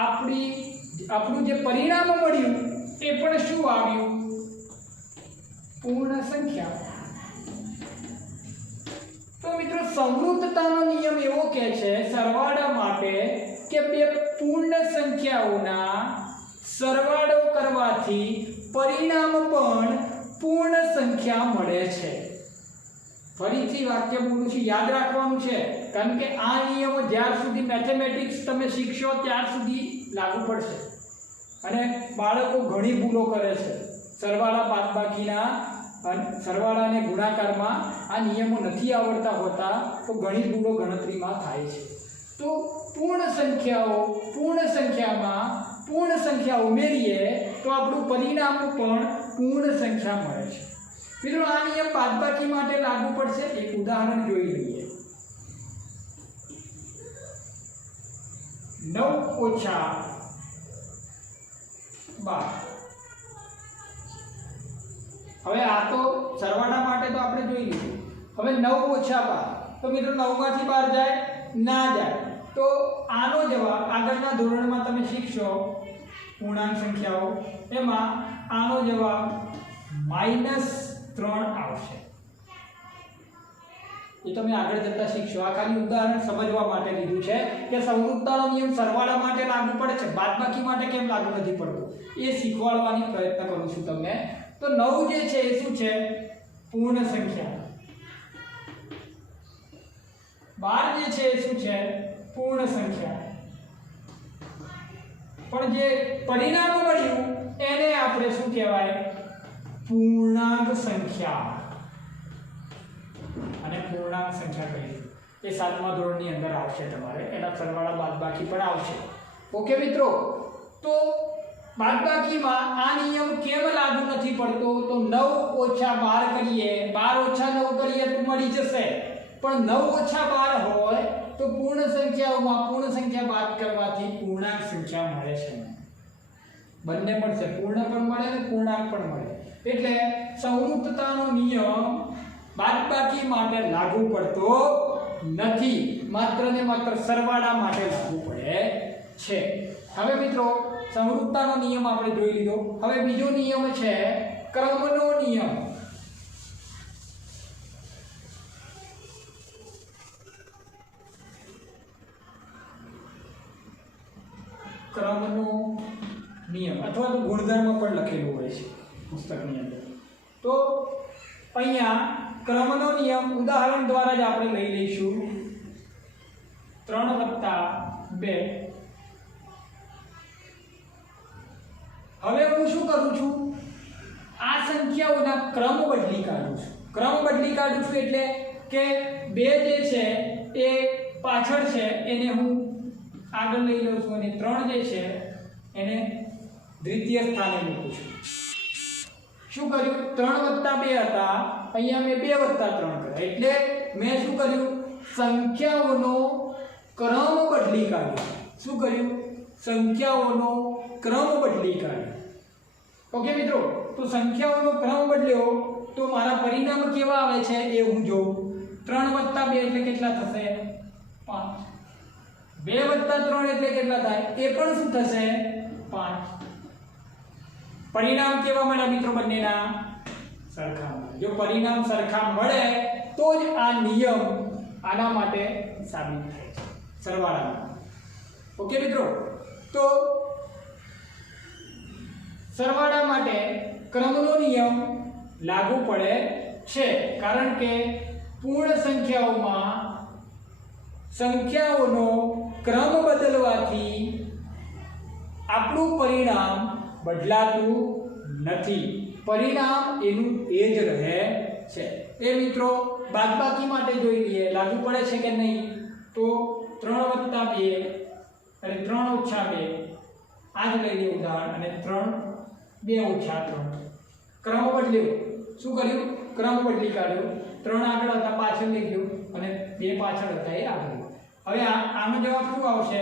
આપણું જે પરિણામ મળ્યું એ પણ શું આવ્યું? પૂર્ણ સંખ્યા. તો મિત્રો સમરૂપતાનો નિયમ એવો કહે છે સરવાળા માટે કે બે પૂર્ણ સંખ્યાઓના સરવાળો કરવાથી પરિણામ પણ પૂર્ણ સંખ્યા મળે છે. ફરીથી વાક્ય બોલું છું, યાદ રાખવાનું છે, કારણ કે આ નિયમો જ્યાર સુધી મેથેમેટિક્સ તમે શીખશો ત્યાર સુધી લાગુ પડશે. અને બાળકો ઘણી ભૂલો કરે છે. સરવાળા બાદબાકીના સરવાળા અને ગુણાકારમાં આ નિયમો નથી આવડતા હોતા, તો ઘણી ભૂલો ગણતરીમાં થાય છે. તો પૂર્ણ સંખ્યામાં પૂર્ણ સંખ્યા ઉમેરીએ તો આપણું પરિણામ પણ પૂર્ણ સંખ્યા મળે છે. મિત્રો આ નિયમ બાદબાકી માટે લાગુ પડશે. એક ઉદાહરણ જોઈ લઈએ. 9 - 12. હવે આ તો સરવાળા માટે તો આપણે જોઈ લીધું. હવે 9 - 12. તો મિત્રો 9 માંથી 12 જાય? ના જાય. તો આનો જવાબ આગળના ધોરણમાં તમે શીખશો પૂર્ણાંક સંખ્યાઓ, એમાં આનો જવાબ -3 આવશે. એ તમે આગળ જતા શીખશો. આ ખાલી ઉદાહરણ સમજવા માટે લીધું છે કે સમરૂપતાનો નિયમ સરવાળા માટે લાગુ પડે છે, બાદબાકી માટે કેમ લાગુ નથી પડતો એ શીખવાડવાની પ્રયત્ન કરું છું તમને. તો 9 જે છે એ શું છે? પૂર્ણ સંખ્યા. 12 જે છે એ શું છે? પૂર્ણ સંખ્યા. પણ જે પરિણામ મળ્યું એને આપણે શું કહેવાય? પૂર્ણાંક સંખ્યા. અને પૂર્ણાંક સંખ્યા કહીશું. એ 7મા ધોરણની અંદર આવશે. તમારે એના સરવાળા બાદબાકી પણ આવશે. ઓકે મિત્રો, તો બાદબાકીમાં આ નિયમ કેમ લાગુ નથી પડતો? તો 9 - 12 કરીએ, 12 - 9 કરીએ તો મળી જશે. પણ 9 - 12 હોય તો પૂર્ણ સંખ્યાઓમાં પૂર્ણ સંખ્યા બાદ કરવાથી પૂર્ણાંક સંખ્યા મળે છે. બંને મળશે, પૂર્ણ પણ મળે અને પૂર્ણાંક પણ મળે. એટલે સમરૂપતાનો નિયમ બાદબાકી માટે લાગુ પડતો નથી, માત્ર ને માત્ર સરવાળા માટે લાગુ પડે છે. હવે મિત્રો સમરૂપતાનો નિયમ આપણે જોઈ લીધો. હવે બીજો નિયમ છે ક્રમનો નિયમ. ક્રમનો નિયમ અથવા તો ગુણધર્મ પણ લખેલું હોય છે પુસ્તકની અંદર. તો અહીંયા ક્રમનો નિયમ ઉદાહરણ દ્વારા જ આપણે લઈ લઈશું. 3 + 2 હવે હું શું કરું છું, આ સંખ્યાઓના ક્રમ બદલી કાઢું છું. ક્રમ બદલી કાઢું છું એટલે કે 2 જે છે એ પાછળ છે એને હું આગળ લઈ લઉં છું અને 3 જે છે એને દ્વિતીય સ્થાને મૂકું છું. શું કર્યું, 3 + 2 હતા, અહીંયા મેં 2 + 3 કર્યા એટલે મેં શું કર્યું, સંખ્યાઓનો ક્રમ બદલી કાઢ્યો. શું કર્યું, સંખ્યાઓનો ક્રમ બદલી કાઢ્યો. ઓકે મિત્રો, તો સંખ્યાઓનો ક્રમ બદલ્યો તો મારા પરિણામ કેવા આવે છે એ હું જોઉં. 3 + 2 એટલે કેટલા થશે, 5. 2 + 3 એટલે કેટલા થાય, એ પણ શું થશે, 5. પરિણામ કેવા મળ્યા મિત્રો, બંનેના સરખા મળે. જો પરિણામ સરખા મળે તો જ આ નિયમ આના માટે સાબિત થાય છે, સરવાળામાં. ઓકે મિત્રો, તો સરવાળા માટે ક્રમનો નિયમ લાગુ પડે છે, કારણ કે પૂર્ણ સંખ્યાઓમાં સંખ્યાઓનો ક્રમ બદલવાથી આપણું પરિણામ બદલાતું નથી, પરિણામ એનું એ જ રહે છે. એ મિત્રો બાદબાકી માટે જોઈ લઈએ લાગુ પડે છે કે નહીં. તો 3 + 2 અને 3 - 2 આ જ લઈ લઈએ ઉદાહરણ, અને 3 2 - 3 ક્રમ બદલ્યો. શું કર્યું, ક્રમ બદલી કાઢ્યો. 3 આગળ હતા, પાછળ લઈ ગયો, અને 2 પાછળ હતા એ આગળ. હવે આનો જવાબ શું આવશે,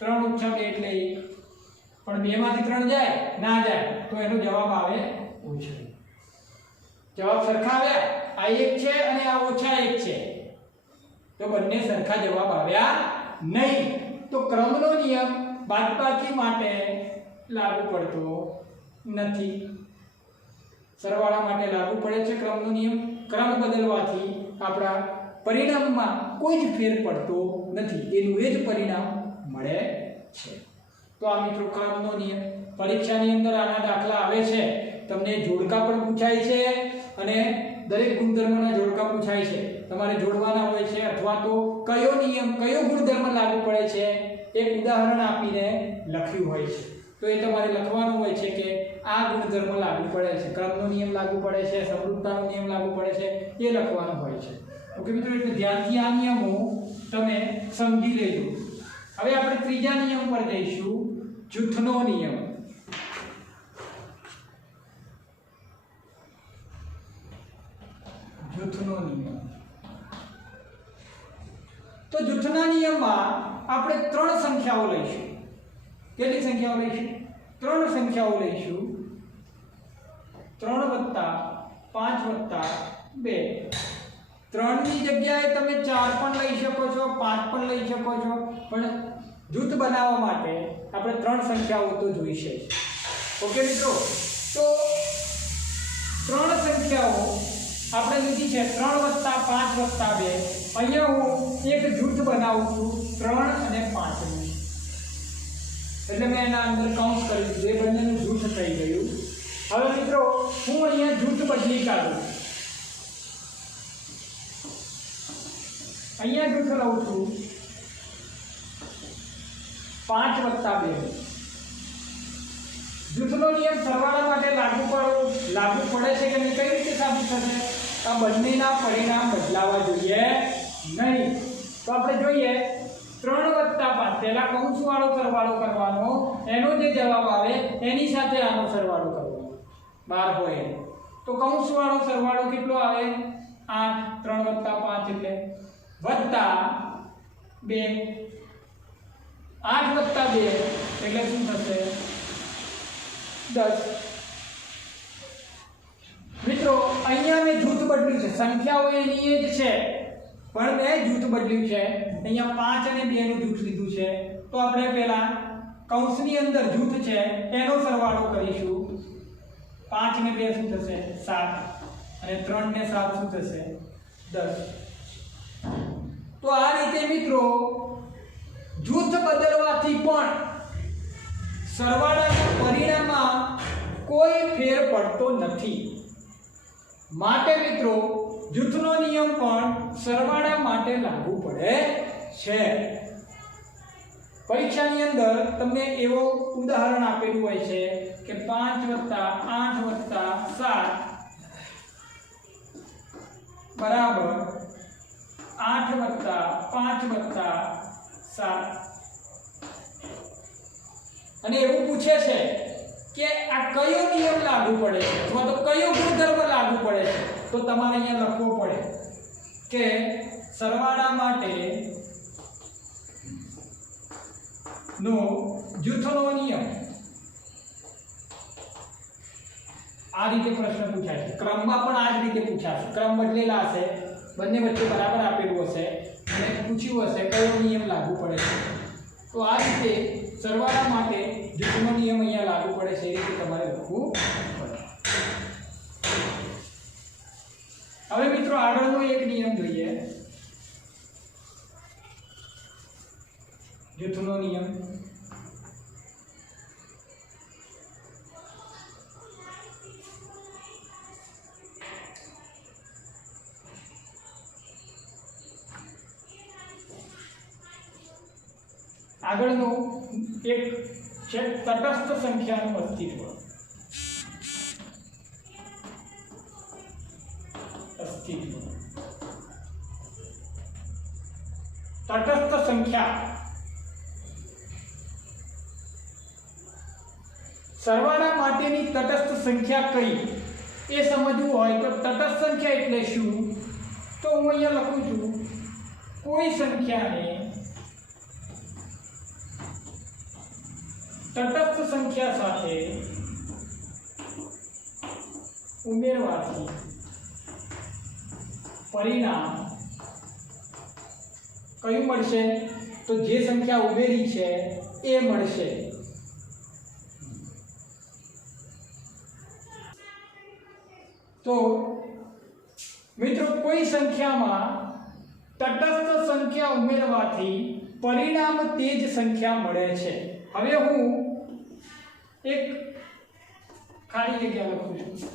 3 - 2 એટલે 1. પણ 2 માંથી 3 જાય ના જાય તો એનો જવાબ આવે ઓછો. જવાબ સરખા આવ્યા, આ 1 છે અને આ -1 છે, તો બંને સરખા જવાબ આવ્યા નહીં. તો ક્રમનો નિયમ બાદબાકી માટે લાગુ પડતો નથી, સરવાળા માટે લાગુ પડે છે ક્રમનો નિયમ. ક્રમ બદલવાથી આપણા પરિણામમાં કોઈ જ ફેર પડતો નથી, એનું એ જ પરિણામ મળે છે. તો આ મિત્રો ક્રમનો નિયમ. પરીક્ષાની અંદર આના દાખલા આવે છે, તમને જોડકા પણ પૂછાય છે અને દરેક ગુણધર્મના જોડકા પૂછાય છે, તમારે જોડવાના હોય છે, અથવા તો કયો નિયમ કયો ગુણધર્મ લાગુ પડે છે એક ઉદાહરણ આપીને લખ્યું હોય છે. તો એ તમારે લખવાનું હોય છે કે આ ગુણધર્મ લાગુ પડે છે, ક્રમનો નિયમ લાગુ પડે છે, સમરૂપતાનો નિયમ લાગુ પડે છે, એ લખવાનું હોય છે. ઓકે મિત્રો, એટલે ધ્યાનથી આ નિયમો તમે સમજી લેજો. હવે આપણે ત્રીજા નિયમ પર જઈશું, જૂથનો નિયમ. જૂથનો નિયમ. તો જૂથના નિયમમાં આપણે 3 સંખ્યાઓ લઈશું. કેટલી સંખ્યાઓ લઈશું, 3 સંખ્યાઓ લઈશું. 3 + 5 + 2. 3 ની જગ્યાએ તમે 4 પણ લઈ શકો છો, 5 પણ લઈ શકો છો, પણ જૂથ બનાવવા માટે આપણે 3 સંખ્યાઓ તો જોઈશે. ઓકે મિત્રો, તો 3 સંખ્યાઓ આપણે લીધી છે, 3 + 5 + 2. અહીંયા હું એક જૂથ બનાવું છું 3 અને 5 નું, એટલે મેં એના અંદર કાઉન્ટ કરી દીધું, એ બંનેનું જૂથ થઈ ગયું. હવે મિત્રો હું અહીંયા જૂથ બદલી કાઢું. અહીંયા જૂથ લઉં છું 5 + 2. જૂથનો નિયમ સરવાળા માટે લાગુ પડે છે કે નહીં, કઈ રીતે સાબિત થશે, આ બંનેના પરિણામ બદલાવા જોઈએ નહીં. તો આપણે જોઈએ 3 + 5, પહેલા કૌંસવાળો સરવાળો કરવાનો, એનો જે જવાબ આવે એની સાથે આનો સરવાળો કરવાનો 12 હોય. તો કૌંસવાળો સરવાળો કેટલો આવે, 8. 3 + 5 એટલે વત્તા 2. 8 + 2 એટલે શું થશે, 10. મિત્રો અહીંયા મેં જૂથ બદલ્યું છે, સંખ્યાઓ એની જ છે, પણ મેં જૂથ બદલ્યું છે. અહીંયા 5 અને 2 નું જૂથ લીધું છે. તો આપણે પહેલા કૌંસની અંદર જૂથ છે એનો સરવાળો કરીશું. 5 ને 2 શું થશે, 7, અને 3 ને 7 શું થશે, 10. તો આ રીતે મિત્રો જૂથ બદલવાથી પણ સરવાળાના પરિણામમાં કોઈ ફેર પડતો નથી. માટે મિત્રો જૂથનો નિયમ પણ સરવાળા માટે લાગુ પડે છે. પરીક્ષાની અંદર તમને એવો ઉદાહરણ આપેલું હોય છે કે 5 + 8 + 7 બરાબર 8 + 5 + 7 અને એવું પૂછે છે કે આ કયો નિયમ લાગુ પડે છે અથવા તો કયો ગુણધર્મ લાગુ પડે છે, તો તમારે અહીંયા લખવું પડે કે સરવાળા માટે નો જૂથનો નિયમ. આ રીતે પ્રશ્ન પૂછાય છે. ક્રમમાં પણ આ જ રીતે પૂછાશે. ક્રમ બદલેલા હશે, બંને વચ્ચે બરાબર આપેલું હશે અને પૂછ્યું હશે કયો નિયમ લાગુ પડે છે. તો આ રીતે સરવાળા માટે જૂથનો નિયમ અહીંયા લાગુ પડે છે, એ રીતે તમારે લખવું પડે. હવે મિત્રો આગળનો એક નિયમ જોઈએ, જૂથનો નિયમ. આગળનો એક છે તટસ્થ સંખ્યાનું અસ્તિત્વ. તટસ્થ સંખ્યા સરવાળા માટેની તટસ્થ સંખ્યા કઈ એ સમજવું હોય તો તટસ્થ સંખ્યા એટલે શું, તો હું અહીંયા લખું છું કોઈ સંખ્યાને તટસ્થ સંખ્યા સાથે ઉમેરવાથી પરિણામ કયું મળશે, તો જે સંખ્યા ઉમેરી છે એ મળશે. તો મિત્રો કોઈ સંખ્યામાં તટસ્થ સંખ્યા ઉમેરવાથી પરિણામ તે જ સંખ્યા મળે છે. હવે હું એક ખાલી જગ્યા લખું છું.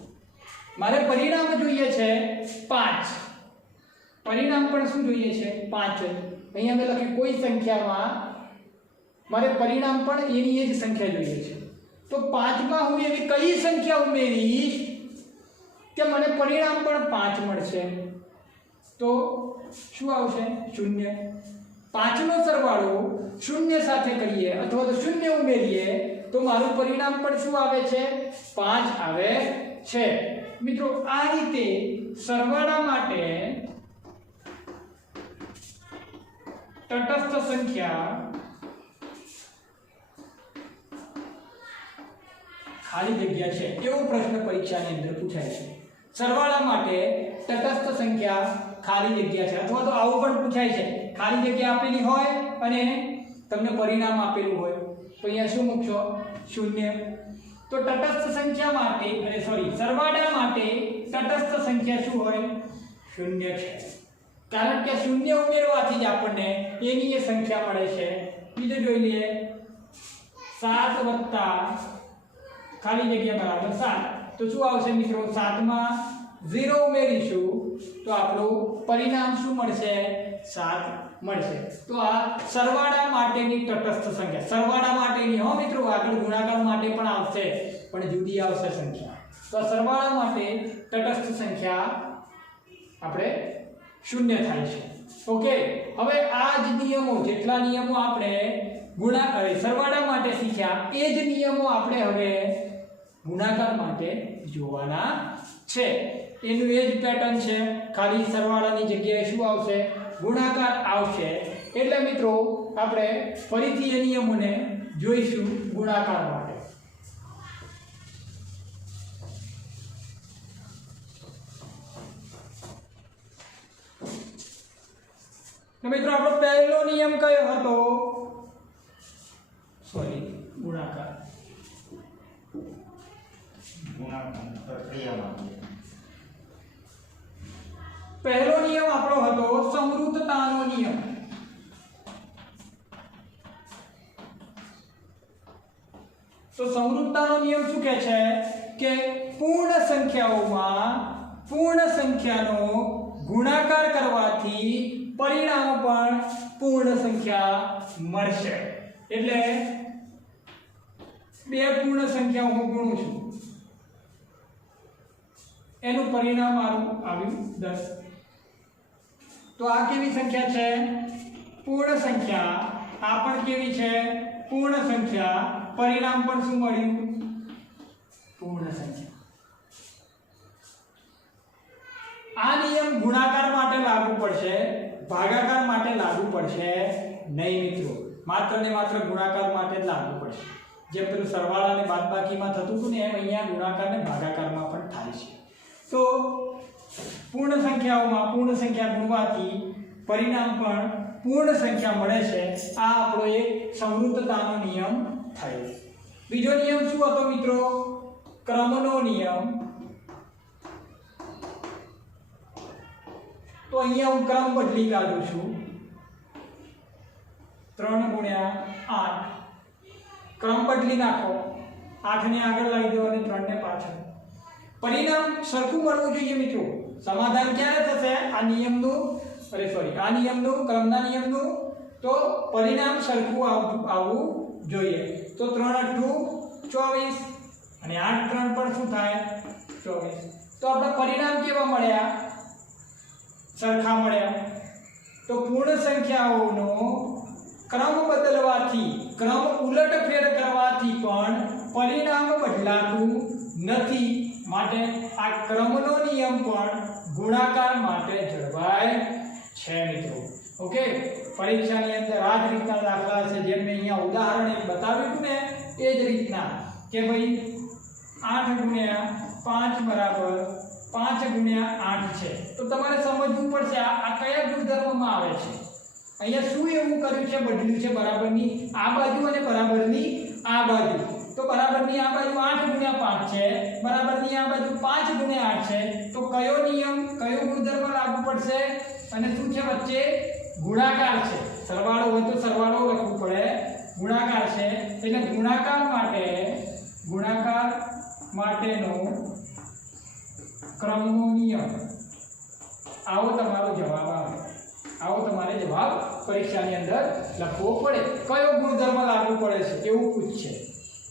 મારે પરિણામ જોઈએ છે 5. પરિણામ પણ શું જોઈએ છે 5. અહીંયા મેં લખ્યું કોઈ સંખ્યામાં મારે પરિણામ પણ એની જ સંખ્યા જોઈએ છે. તો 5 માં હું એવી કઈ સંખ્યા ઉમેરીશ કે મને પરિણામ પણ 5 મળશે, તો શું આવશે 0. 5 નો સરવાળો 0 સાથે કરીએ અથવા તો 0 ઉમેરીએ તો મારું પરિણામ પણ શું આવે છે 5 આવે છે. મિત્રો આ રીતે સરવાળા માટે તટસ્થ સંખ્યા ખાલી જગ્યા છે એવો પ્રશ્ન પરીક્ષાની અંદર પૂછાય છે. સરવાળા માટે તટસ્થ સંખ્યા ખાલી જગ્યા છે, અથવા તો આવું પણ પૂછાય છે ખાલી જગ્યા આપેલી હોય અને તમને પરિણામ આપેલું હોય તો અહીંયા શું મૂકશો 0. તો તટસ્થ સંખ્યા માટે સરવાળા માટે તટસ્થ સંખ્યા શું હોય 0 છે, કારણ કે 0 ઉમેરવાથી જ આપણને એની એ સંખ્યા મળે છે. બીજું જોઈ લઈએ 7 + ખાલી જગ્યા બરાબર 7. તો શું આવશે મિત્રો 7 માં 0 ઉમેરીશું તો આપણું પરિણામ શું મળશે 7 મળશે. તો આ સરવાળા માટેની તટસ્થ સંખ્યા, સરવાળા માટેની હો મિત્રો, આગળ ગુણાકાર માટે પણ આવશે પણ જુદી આવશે સંખ્યા. તો સરવાળા માટે તટસ્થ સંખ્યા આપણે 0 થાય છે. ઓકે, હવે આ જ નિયમો, જેટલા નિયમો આપણે સરવાળા માટે શીખ્યા એ જ નિયમો આપણે હવે ગુણાકાર માટે જોવાના છે. એનું એ જ પેટર્ન છે, ખાલી સરવાળાની જગ્યાએ શું આવશે ગુણાકાર આવશે. એટલે મિત્રો આપણે ફરીથી એ નિયમોને જોઈશું ગુણાકાર માટે. તો મિત્રો આપણો પહેલો નિયમ કયો હતો, ગુણાકાર. પહેલો નિયમ આપણો હતો સમૃદ્ધતાનો નિયમ. તો સમૃદ્ધતાનો નિયમ શું કહે છે કે પૂર્ણ સંખ્યાઓમાં પૂર્ણ સંખ્યાનો ગુણાકાર કરવાથી પરિણામ પણ પૂર્ણ સંખ્યા મળશે. એટલે બે પૂર્ણ સંખ્યાઓ હું ગુણું છું, એનું પરિણામ મારું આવ્યું 10. તો આ કેવી સંખ્યા છે? પૂર્ણ સંખ્યા. આ પણ કેવી છે? પૂર્ણ સંખ્યા. પરિણામ પણ શું મળ્યું? પૂર્ણ સંખ્યા. આ નિયમ ગુણાકાર માટે લાગુ પડશે, ભાગાકાર માટે લાગુ પડશે નહીં મિત્રો. માત્ર ને માત્ર ગુણાકાર માટે જ લાગુ પડશે. જેમ પેલું સરવાળા અને બાદબાકીમાં થતું હતું ને એમ અહીંયા ગુણાકાર અને ભાગાકારમાં પણ થાય છે. તો પૂર્ણ સંખ્યાઓમાં પૂર્ણ સંખ્યા ગુણવાથી પરિણામ પણ પૂર્ણ સંખ્યા મળે છે. આ આપણો એક સમૃદ્ધતાનો નિયમ થયો. બીજો નિયમ શું હતો મિત્રો? ક્રમનો નિયમ. તો અહીંયા હું ક્રમ બદલી કાઢું છું. 3 ગુણ્યા 8 ક્રમ બદલી નાખો. 8 ને આગળ લાવી દો અને 3 ને પાછળ. પરિણામ સરખું મળવું જોઈએ મિત્રો. સમાધાન ક્યારે થશે? આ નિયમનું આ નિયમનું ક્રમના નિયમનું તો પરિણામ સરખું આવવું જોઈએ. તો 3 × 24 અને 8 3 પણ શું થાય? 24. તો આપણે પરિણામ કેવા મળ્યા? સરખા મળ્યા. તો પૂર્ણ સંખ્યાઓનો ક્રમ બદલવાથી, ક્રમ ઉલટફેર કરવાથી પણ પરિણામ બદલાતું નથી. માટે આ ક્રમનો નિયમ પણ ગુણાકાર માટે જળવાય છે મિત્રો. ઓકે, પરીક્ષાની અંદર આ જ રીતના દાખલા છે. જેમ મેં અહીંયા ઉદાહરણ એક બતાવ્યું હતું ને એ જ રીતના કે ભાઈ 8 ગુણ્યા 5 બરાબર 5 ગુણ્યા 8 છે. તો તમારે સમજવું પડશે આ કયા ગુણધર્મમાં આવે છે. અહીંયા શું એવું કર્યું છે? બદલ્યું છે બરાબરની આ બાજુ અને બરાબરની આ બાજુ. તો બરાબરની આ બાજુ 8 ગુણ્યા 5 છે, બરાબરની આ બાજુ 5 ગુણ્યા 8 છે. તો કયો નિયમ, કયો ગુણધર્મ લાગુ પડશે? અને શું છે વચ્ચે? ગુણાકાર છે. સરવાળો હોય તો સરવાળો લખવું પડે, ગુણાકાર છે એટલે ગુણાકાર માટેનો ક્રમનો નિયમ. આવો તમારો જવાબ આવે. આવો તમારે જવાબ પરીક્ષાની અંદર લખવો પડે. કયો ગુણધર્મ લાગુ પડે છે એવું પૂછશે.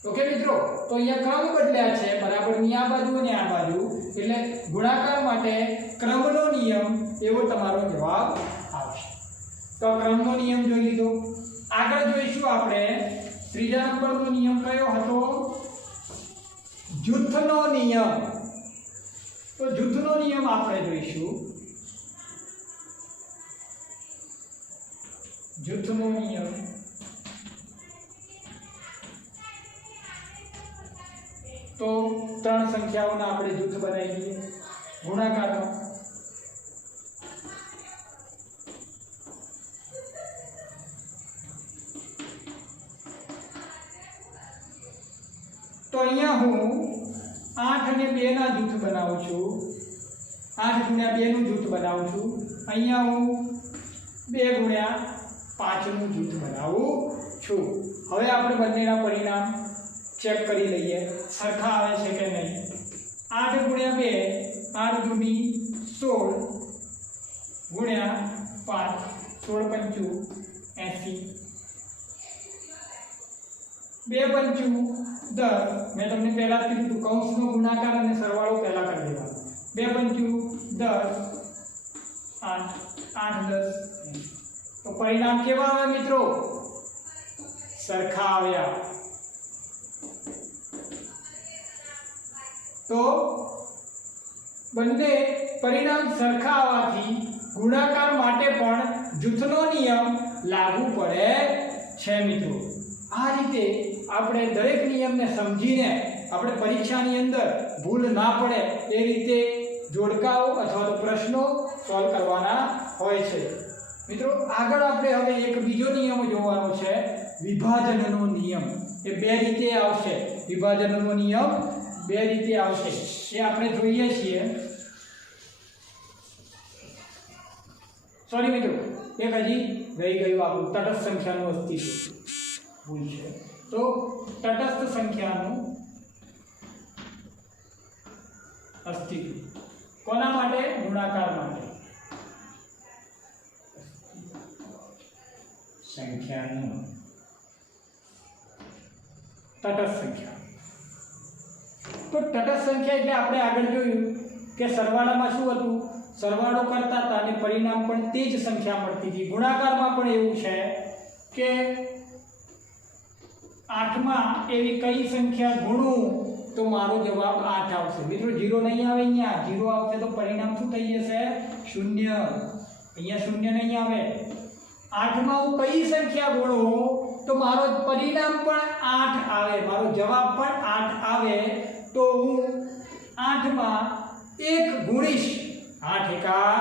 ઓકે મિત્રો, તો અહીંયા ક્રમ બદલ્યા છે બરાબરની આ બાજુ અને આ બાજુ એટલે ગુણાકાર માટે ક્રમનો નિયમ એવો તમારો જવાબ આવશે. તો ક્રમનો નિયમ જોઈ લીધો. આગળ જોઈશું આપણે ત્રીજા નંબરનો નિયમ કયો હતો? જૂથનો નિયમ. તો જૂથનો નિયમ આપણે જોઈશું. જૂથનો નિયમ તો 3 સંખ્યાઓના આપણે જૂથ બનાવી દઈએ ગુણાકારમાં. તો અહીંયા હું 8 અને 2 ના જૂથ બનાવું છું. 8 ગુણ્યા 2 નું જૂથ બનાવું છું. અહીંયા હું 2 ગુણ્યા 5 નું જૂથ બનાવું છું. હવે આપણે બંનેના પરિણામ ચેક કરી લઈએ સરખા આવે છે કે નહીં. 8 ગુણ્યા 2 8 દૂની 16 ગુણ્યા 5 16 પંચું 80 2 પંચું 10. મેં તમને પહેલા જ કીધું કૌંસનો ગુણાકાર અને સરવાળો પહેલા કરી દેવાનો. 2 પંચું 10 8 8 10. તો પરિણામ કેવા આવે મિત્રો? સરખા આવ્યા. તો બંને પરિણામ સરખા આવવાથી ગુણાકાર માટે પણ જૂથનો નિયમ લાગુ પડે છે મિત્રો. આ રીતે આપણે દરેક નિયમને સમજીને આપણે પરીક્ષાની અંદર ભૂલ ના પડે એ રીતે જોડકાઓ અથવા તો પ્રશ્નો સોલ્વ કરવાના હોય છે મિત્રો. આગળ આપણે હવે એક બીજો નિયમ જોવાનો છે, વિભાજનનો નિયમ. એ બે રીતે આવશે. વિભાજનનો નિયમ બે રીતે આવશે એ આપણે જોઈએ છીએ. સોરી મિત્રો, એક હજી રહી ગયું આપણું તટસ્થ સંખ્યાનું અસ્તિત્વ. ભૂલ છે. તો તટસ્થ સંખ્યાનું અસ્તિત્વ કોના માટે? ગુણાકાર માટે. સંખ્યાનું તટસ્થ સંખ્યા. તો તટસ્થ સંખ્યા એટલે આપણે આગળ જોયું કે સરવાળામાં શું હતું, સરવાળો કરતા હતા અને પરિણામ પણ તે જ સંખ્યા મળતી હતી. ગુણાકારમાં પણ એવું છે કે 8માં એવી કઈ સંખ્યા ગુણું તો મારો જવાબ 8 આવશે. મિત્રો 0 નહીં આવે, અહીંયા 0 આવશે તો પરિણામ શું થઈ જશે, 0. અહીંયા 0 નહીં આવે. 8માં હું કઈ સંખ્યા ગુણું તો મારો પરિણામ પણ 8 આવે, મારો જવાબ પણ 8 આવે. તો હું 8માં 1 ગુણીશ, 8 એકા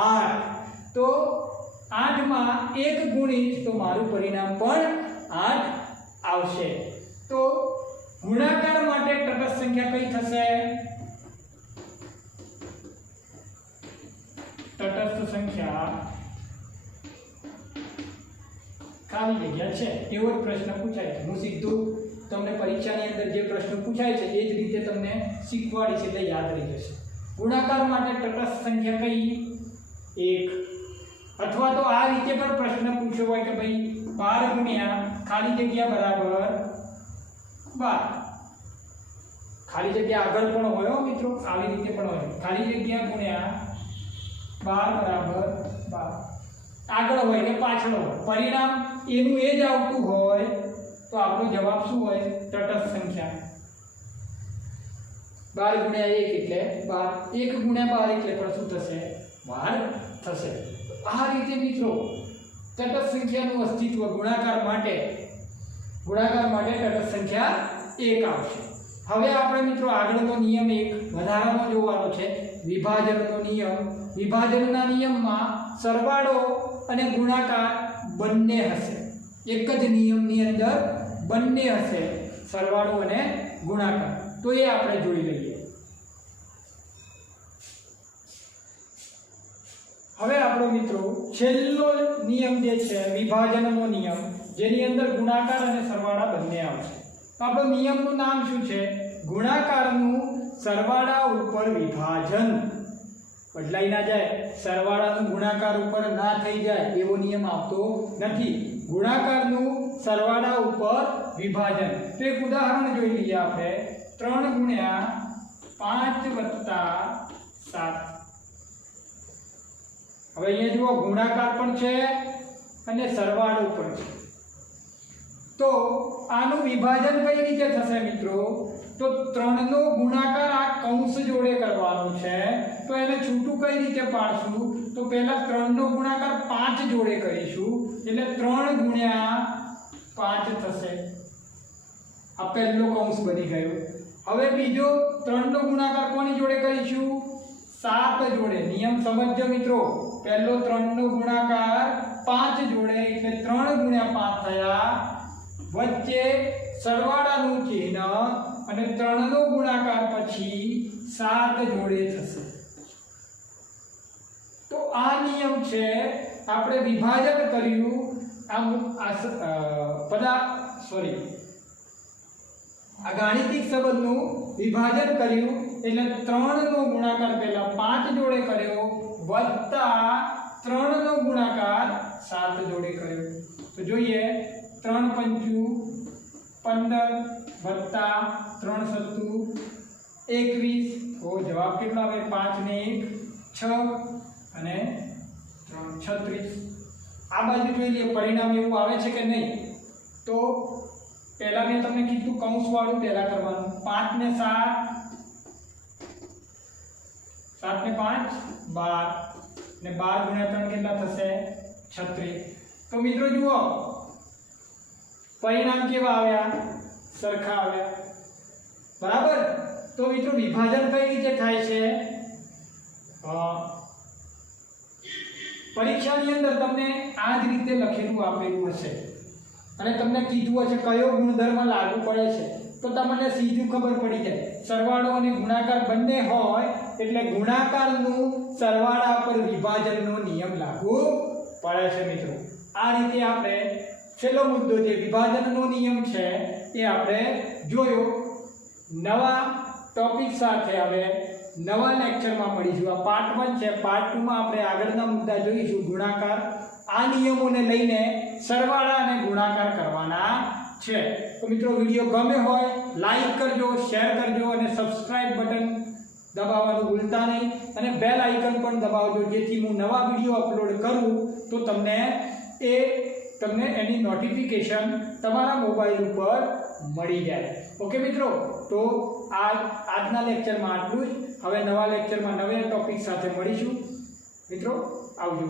8. તો 8માં 1 ગુણીશ તો મારું પરિણામ પણ 8 આવશે. તો ગુણાકાર માટે તટસ્થ સંખ્યા કઈ થશે, તટસ્થ સંખ્યા ખાલી જગ્યા છે એવો જ પ્રશ્ન પૂછાય છે. હું સીધું તમને પરીક્ષાની અંદર જે પ્રશ્ન પૂછાય છે એ જ રીતે તમને શીખવાડીશ એટલે યાદ રહી જશે. ગુણાકાર માટે તટસ્થ સંખ્યા કઈ, 1. અથવા તો આ રીતે પણ પ્રશ્ન પૂછ્યો હોય કે ભાઈ 12 ગુણ્યા ખાલી જગ્યા બરાબર 12. ખાલી જગ્યા આગળ પણ હોય મિત્રો, આવી રીતે પણ હોય, ખાલી જગ્યા ગુણ્યા 12 બરાબર 12. આગળ હોય કે પાછળ હોય, પરિણામ એનું એ જ આવતું હોય તો આપણો જવાબ શું હોય, તટસ્થ સંખ્યા. 12 ગુણ્યા 1 એટલે 12, 1 ગુણ્યા 12 એટલે પણ શું થશે, 12 થશે. આ રીતે મિત્રો તટસ્થ સંખ્યાનું અસ્તિત્વ ગુણાકાર માટે તટસ્થ સંખ્યા 1 આવશે. હવે આપણે મિત્રો આગળનો નિયમ એક વધારાનો જોવાનો છે, વિભાજનનો નિયમ. વિભાજનના નિયમમાં સરવાળો અને ગુણાકાર બંને હશે. એક જ નિયમની અંદર બંને હશે, સરવાળો અને ગુણાકાર. તો એ આપણે જોઈ લઈએ. હવે આપણો મિત્રો છેલ્લો નિયમ જે છે વિભાજનનો નિયમ, જેની અંદર ગુણાકાર અને સરવાળા બંને આવશે. તો આપણો નિયમનું નામ શું છે, ગુણાકારનું સરવાળા ઉપર વિભાજન. બદલાઈ ના જાય, સરવાળાનું ગુણાકાર ઉપર ના થઈ જાય એવો નિયમ આવતો નથી. ગુણાકારનું સરવાળા ઉપર વિભાજન. તો એક ઉદાહરણ જોઈ લઈએ આપણે. 3 ગુણ્યા 5 વત્તા 7. હવે અહીંયા જુઓ ગુણાકાર પણ છે અને સરવાળો પણ છે. તો આનું વિભાજન કઈ રીતે થશે મિત્રો, તો 3 નો ગુણાકાર આ કૌંસ જોડે કરવાનો છે. તો એને છૂટું કઈ રીતે પાડશું, તો પહેલા 3 નો ગુણાકાર 5 જોડે કરીશું એટલે 3 ગુણ્યા 5 થશે. આ પહેલો કૌંસ બની ગયો. હવે બીજો 3 નો ગુણાકાર કોની જોડે કરીશું, 7 જોડે. નિયમ સમજજો મિત્રો, પહેલો 3 નો ગુણાકાર 5 જોડે એટલે 3 ગુણ્યા 5 થયા. વચ્ચે સરવાળાનું ચિહ્ન અને 3 નો ગુણાકાર પછી 7 જોડે થશે. તો આ નિયમ છે, આપણે વિભાજન કર્યું આ ગાણિતિક સંબંધનું વિભાજન કર્યું એટલે 3 નો ગુણાકાર પહેલા 5 જોડે કર્યો વત્તા 3 નો ગુણાકાર 7 જોડે કર્યો. તો જોઈએ 3 પંચું 15 વત્તા 3 સત્તું 21. તો જવાબ કેટલો આવે, 5 ને 1 6 અને 3 36. આ બાજુ જોઈ લઈએ પરિણામ એવું આવે છે કે નહીં. તો પહેલા મેં તમને કીધું કૌંસ વાળું પહેલા કરવાનું. 5 ને 7 7 ને 5 12 ને 12 ગુણ્યા 3 કેટલા થશે, 36. તો મિત્રો જુઓ પરિણામ કેવા આવ્યા, સરખા આવ્યા. બરાબર. તો મિત્રો વિભાજન કઈ રીતે થાય છે, પરીક્ષાની અંદર તમને આ જ રીતે લખેલું આપેલું હશે અને તમને કીધું હશે કયો ગુણધર્મ લાગુ પડે છે. તો તમને સીધું ખબર પડી જાય, સરવાળો અને ગુણાકાર બંને હોય એટલે ગુણાકારનું સરવાળા પર વિભાજનનો નિયમ લાગુ પડે છે. મિત્રો આ રીતે આપણે છેલ્લો મુદ્દો જે વિભાજનનો નિયમ છે એ આપણે જોયો. નવા ટોપિક સાથે હવે નવા લેક્ચરમાં મળીશું. આ પાર્ટ 1 છે. પાર્ટ 2 માં આપણે આગળના મુદ્દા જોઈશું, ગુણાકાર. આ નિયમોને લઈને સરવાળા અને ગુણાકાર કરવાના છે. તો મિત્રો વિડીયો ગમે હોય લાઈક કરજો, શેર કરજો અને સબસ્ક્રાઇબ બટન દબાવવાનું ભૂલતા નહીં અને બેલ આઇકન પણ દબાવજો, જેથી હું નવા વિડીયો અપલોડ કરું તો તમને એની નોટિફિકેશન તમારા મોબાઈલ ઉપર મળી જાય. ઓકે મિત્રો, તો આજના લેક્ચરમાં આટલું જ. હવે નવા લેક્ચરમાં નવા ટોપિક સાથે મળીશું. મિત્રો આવજો.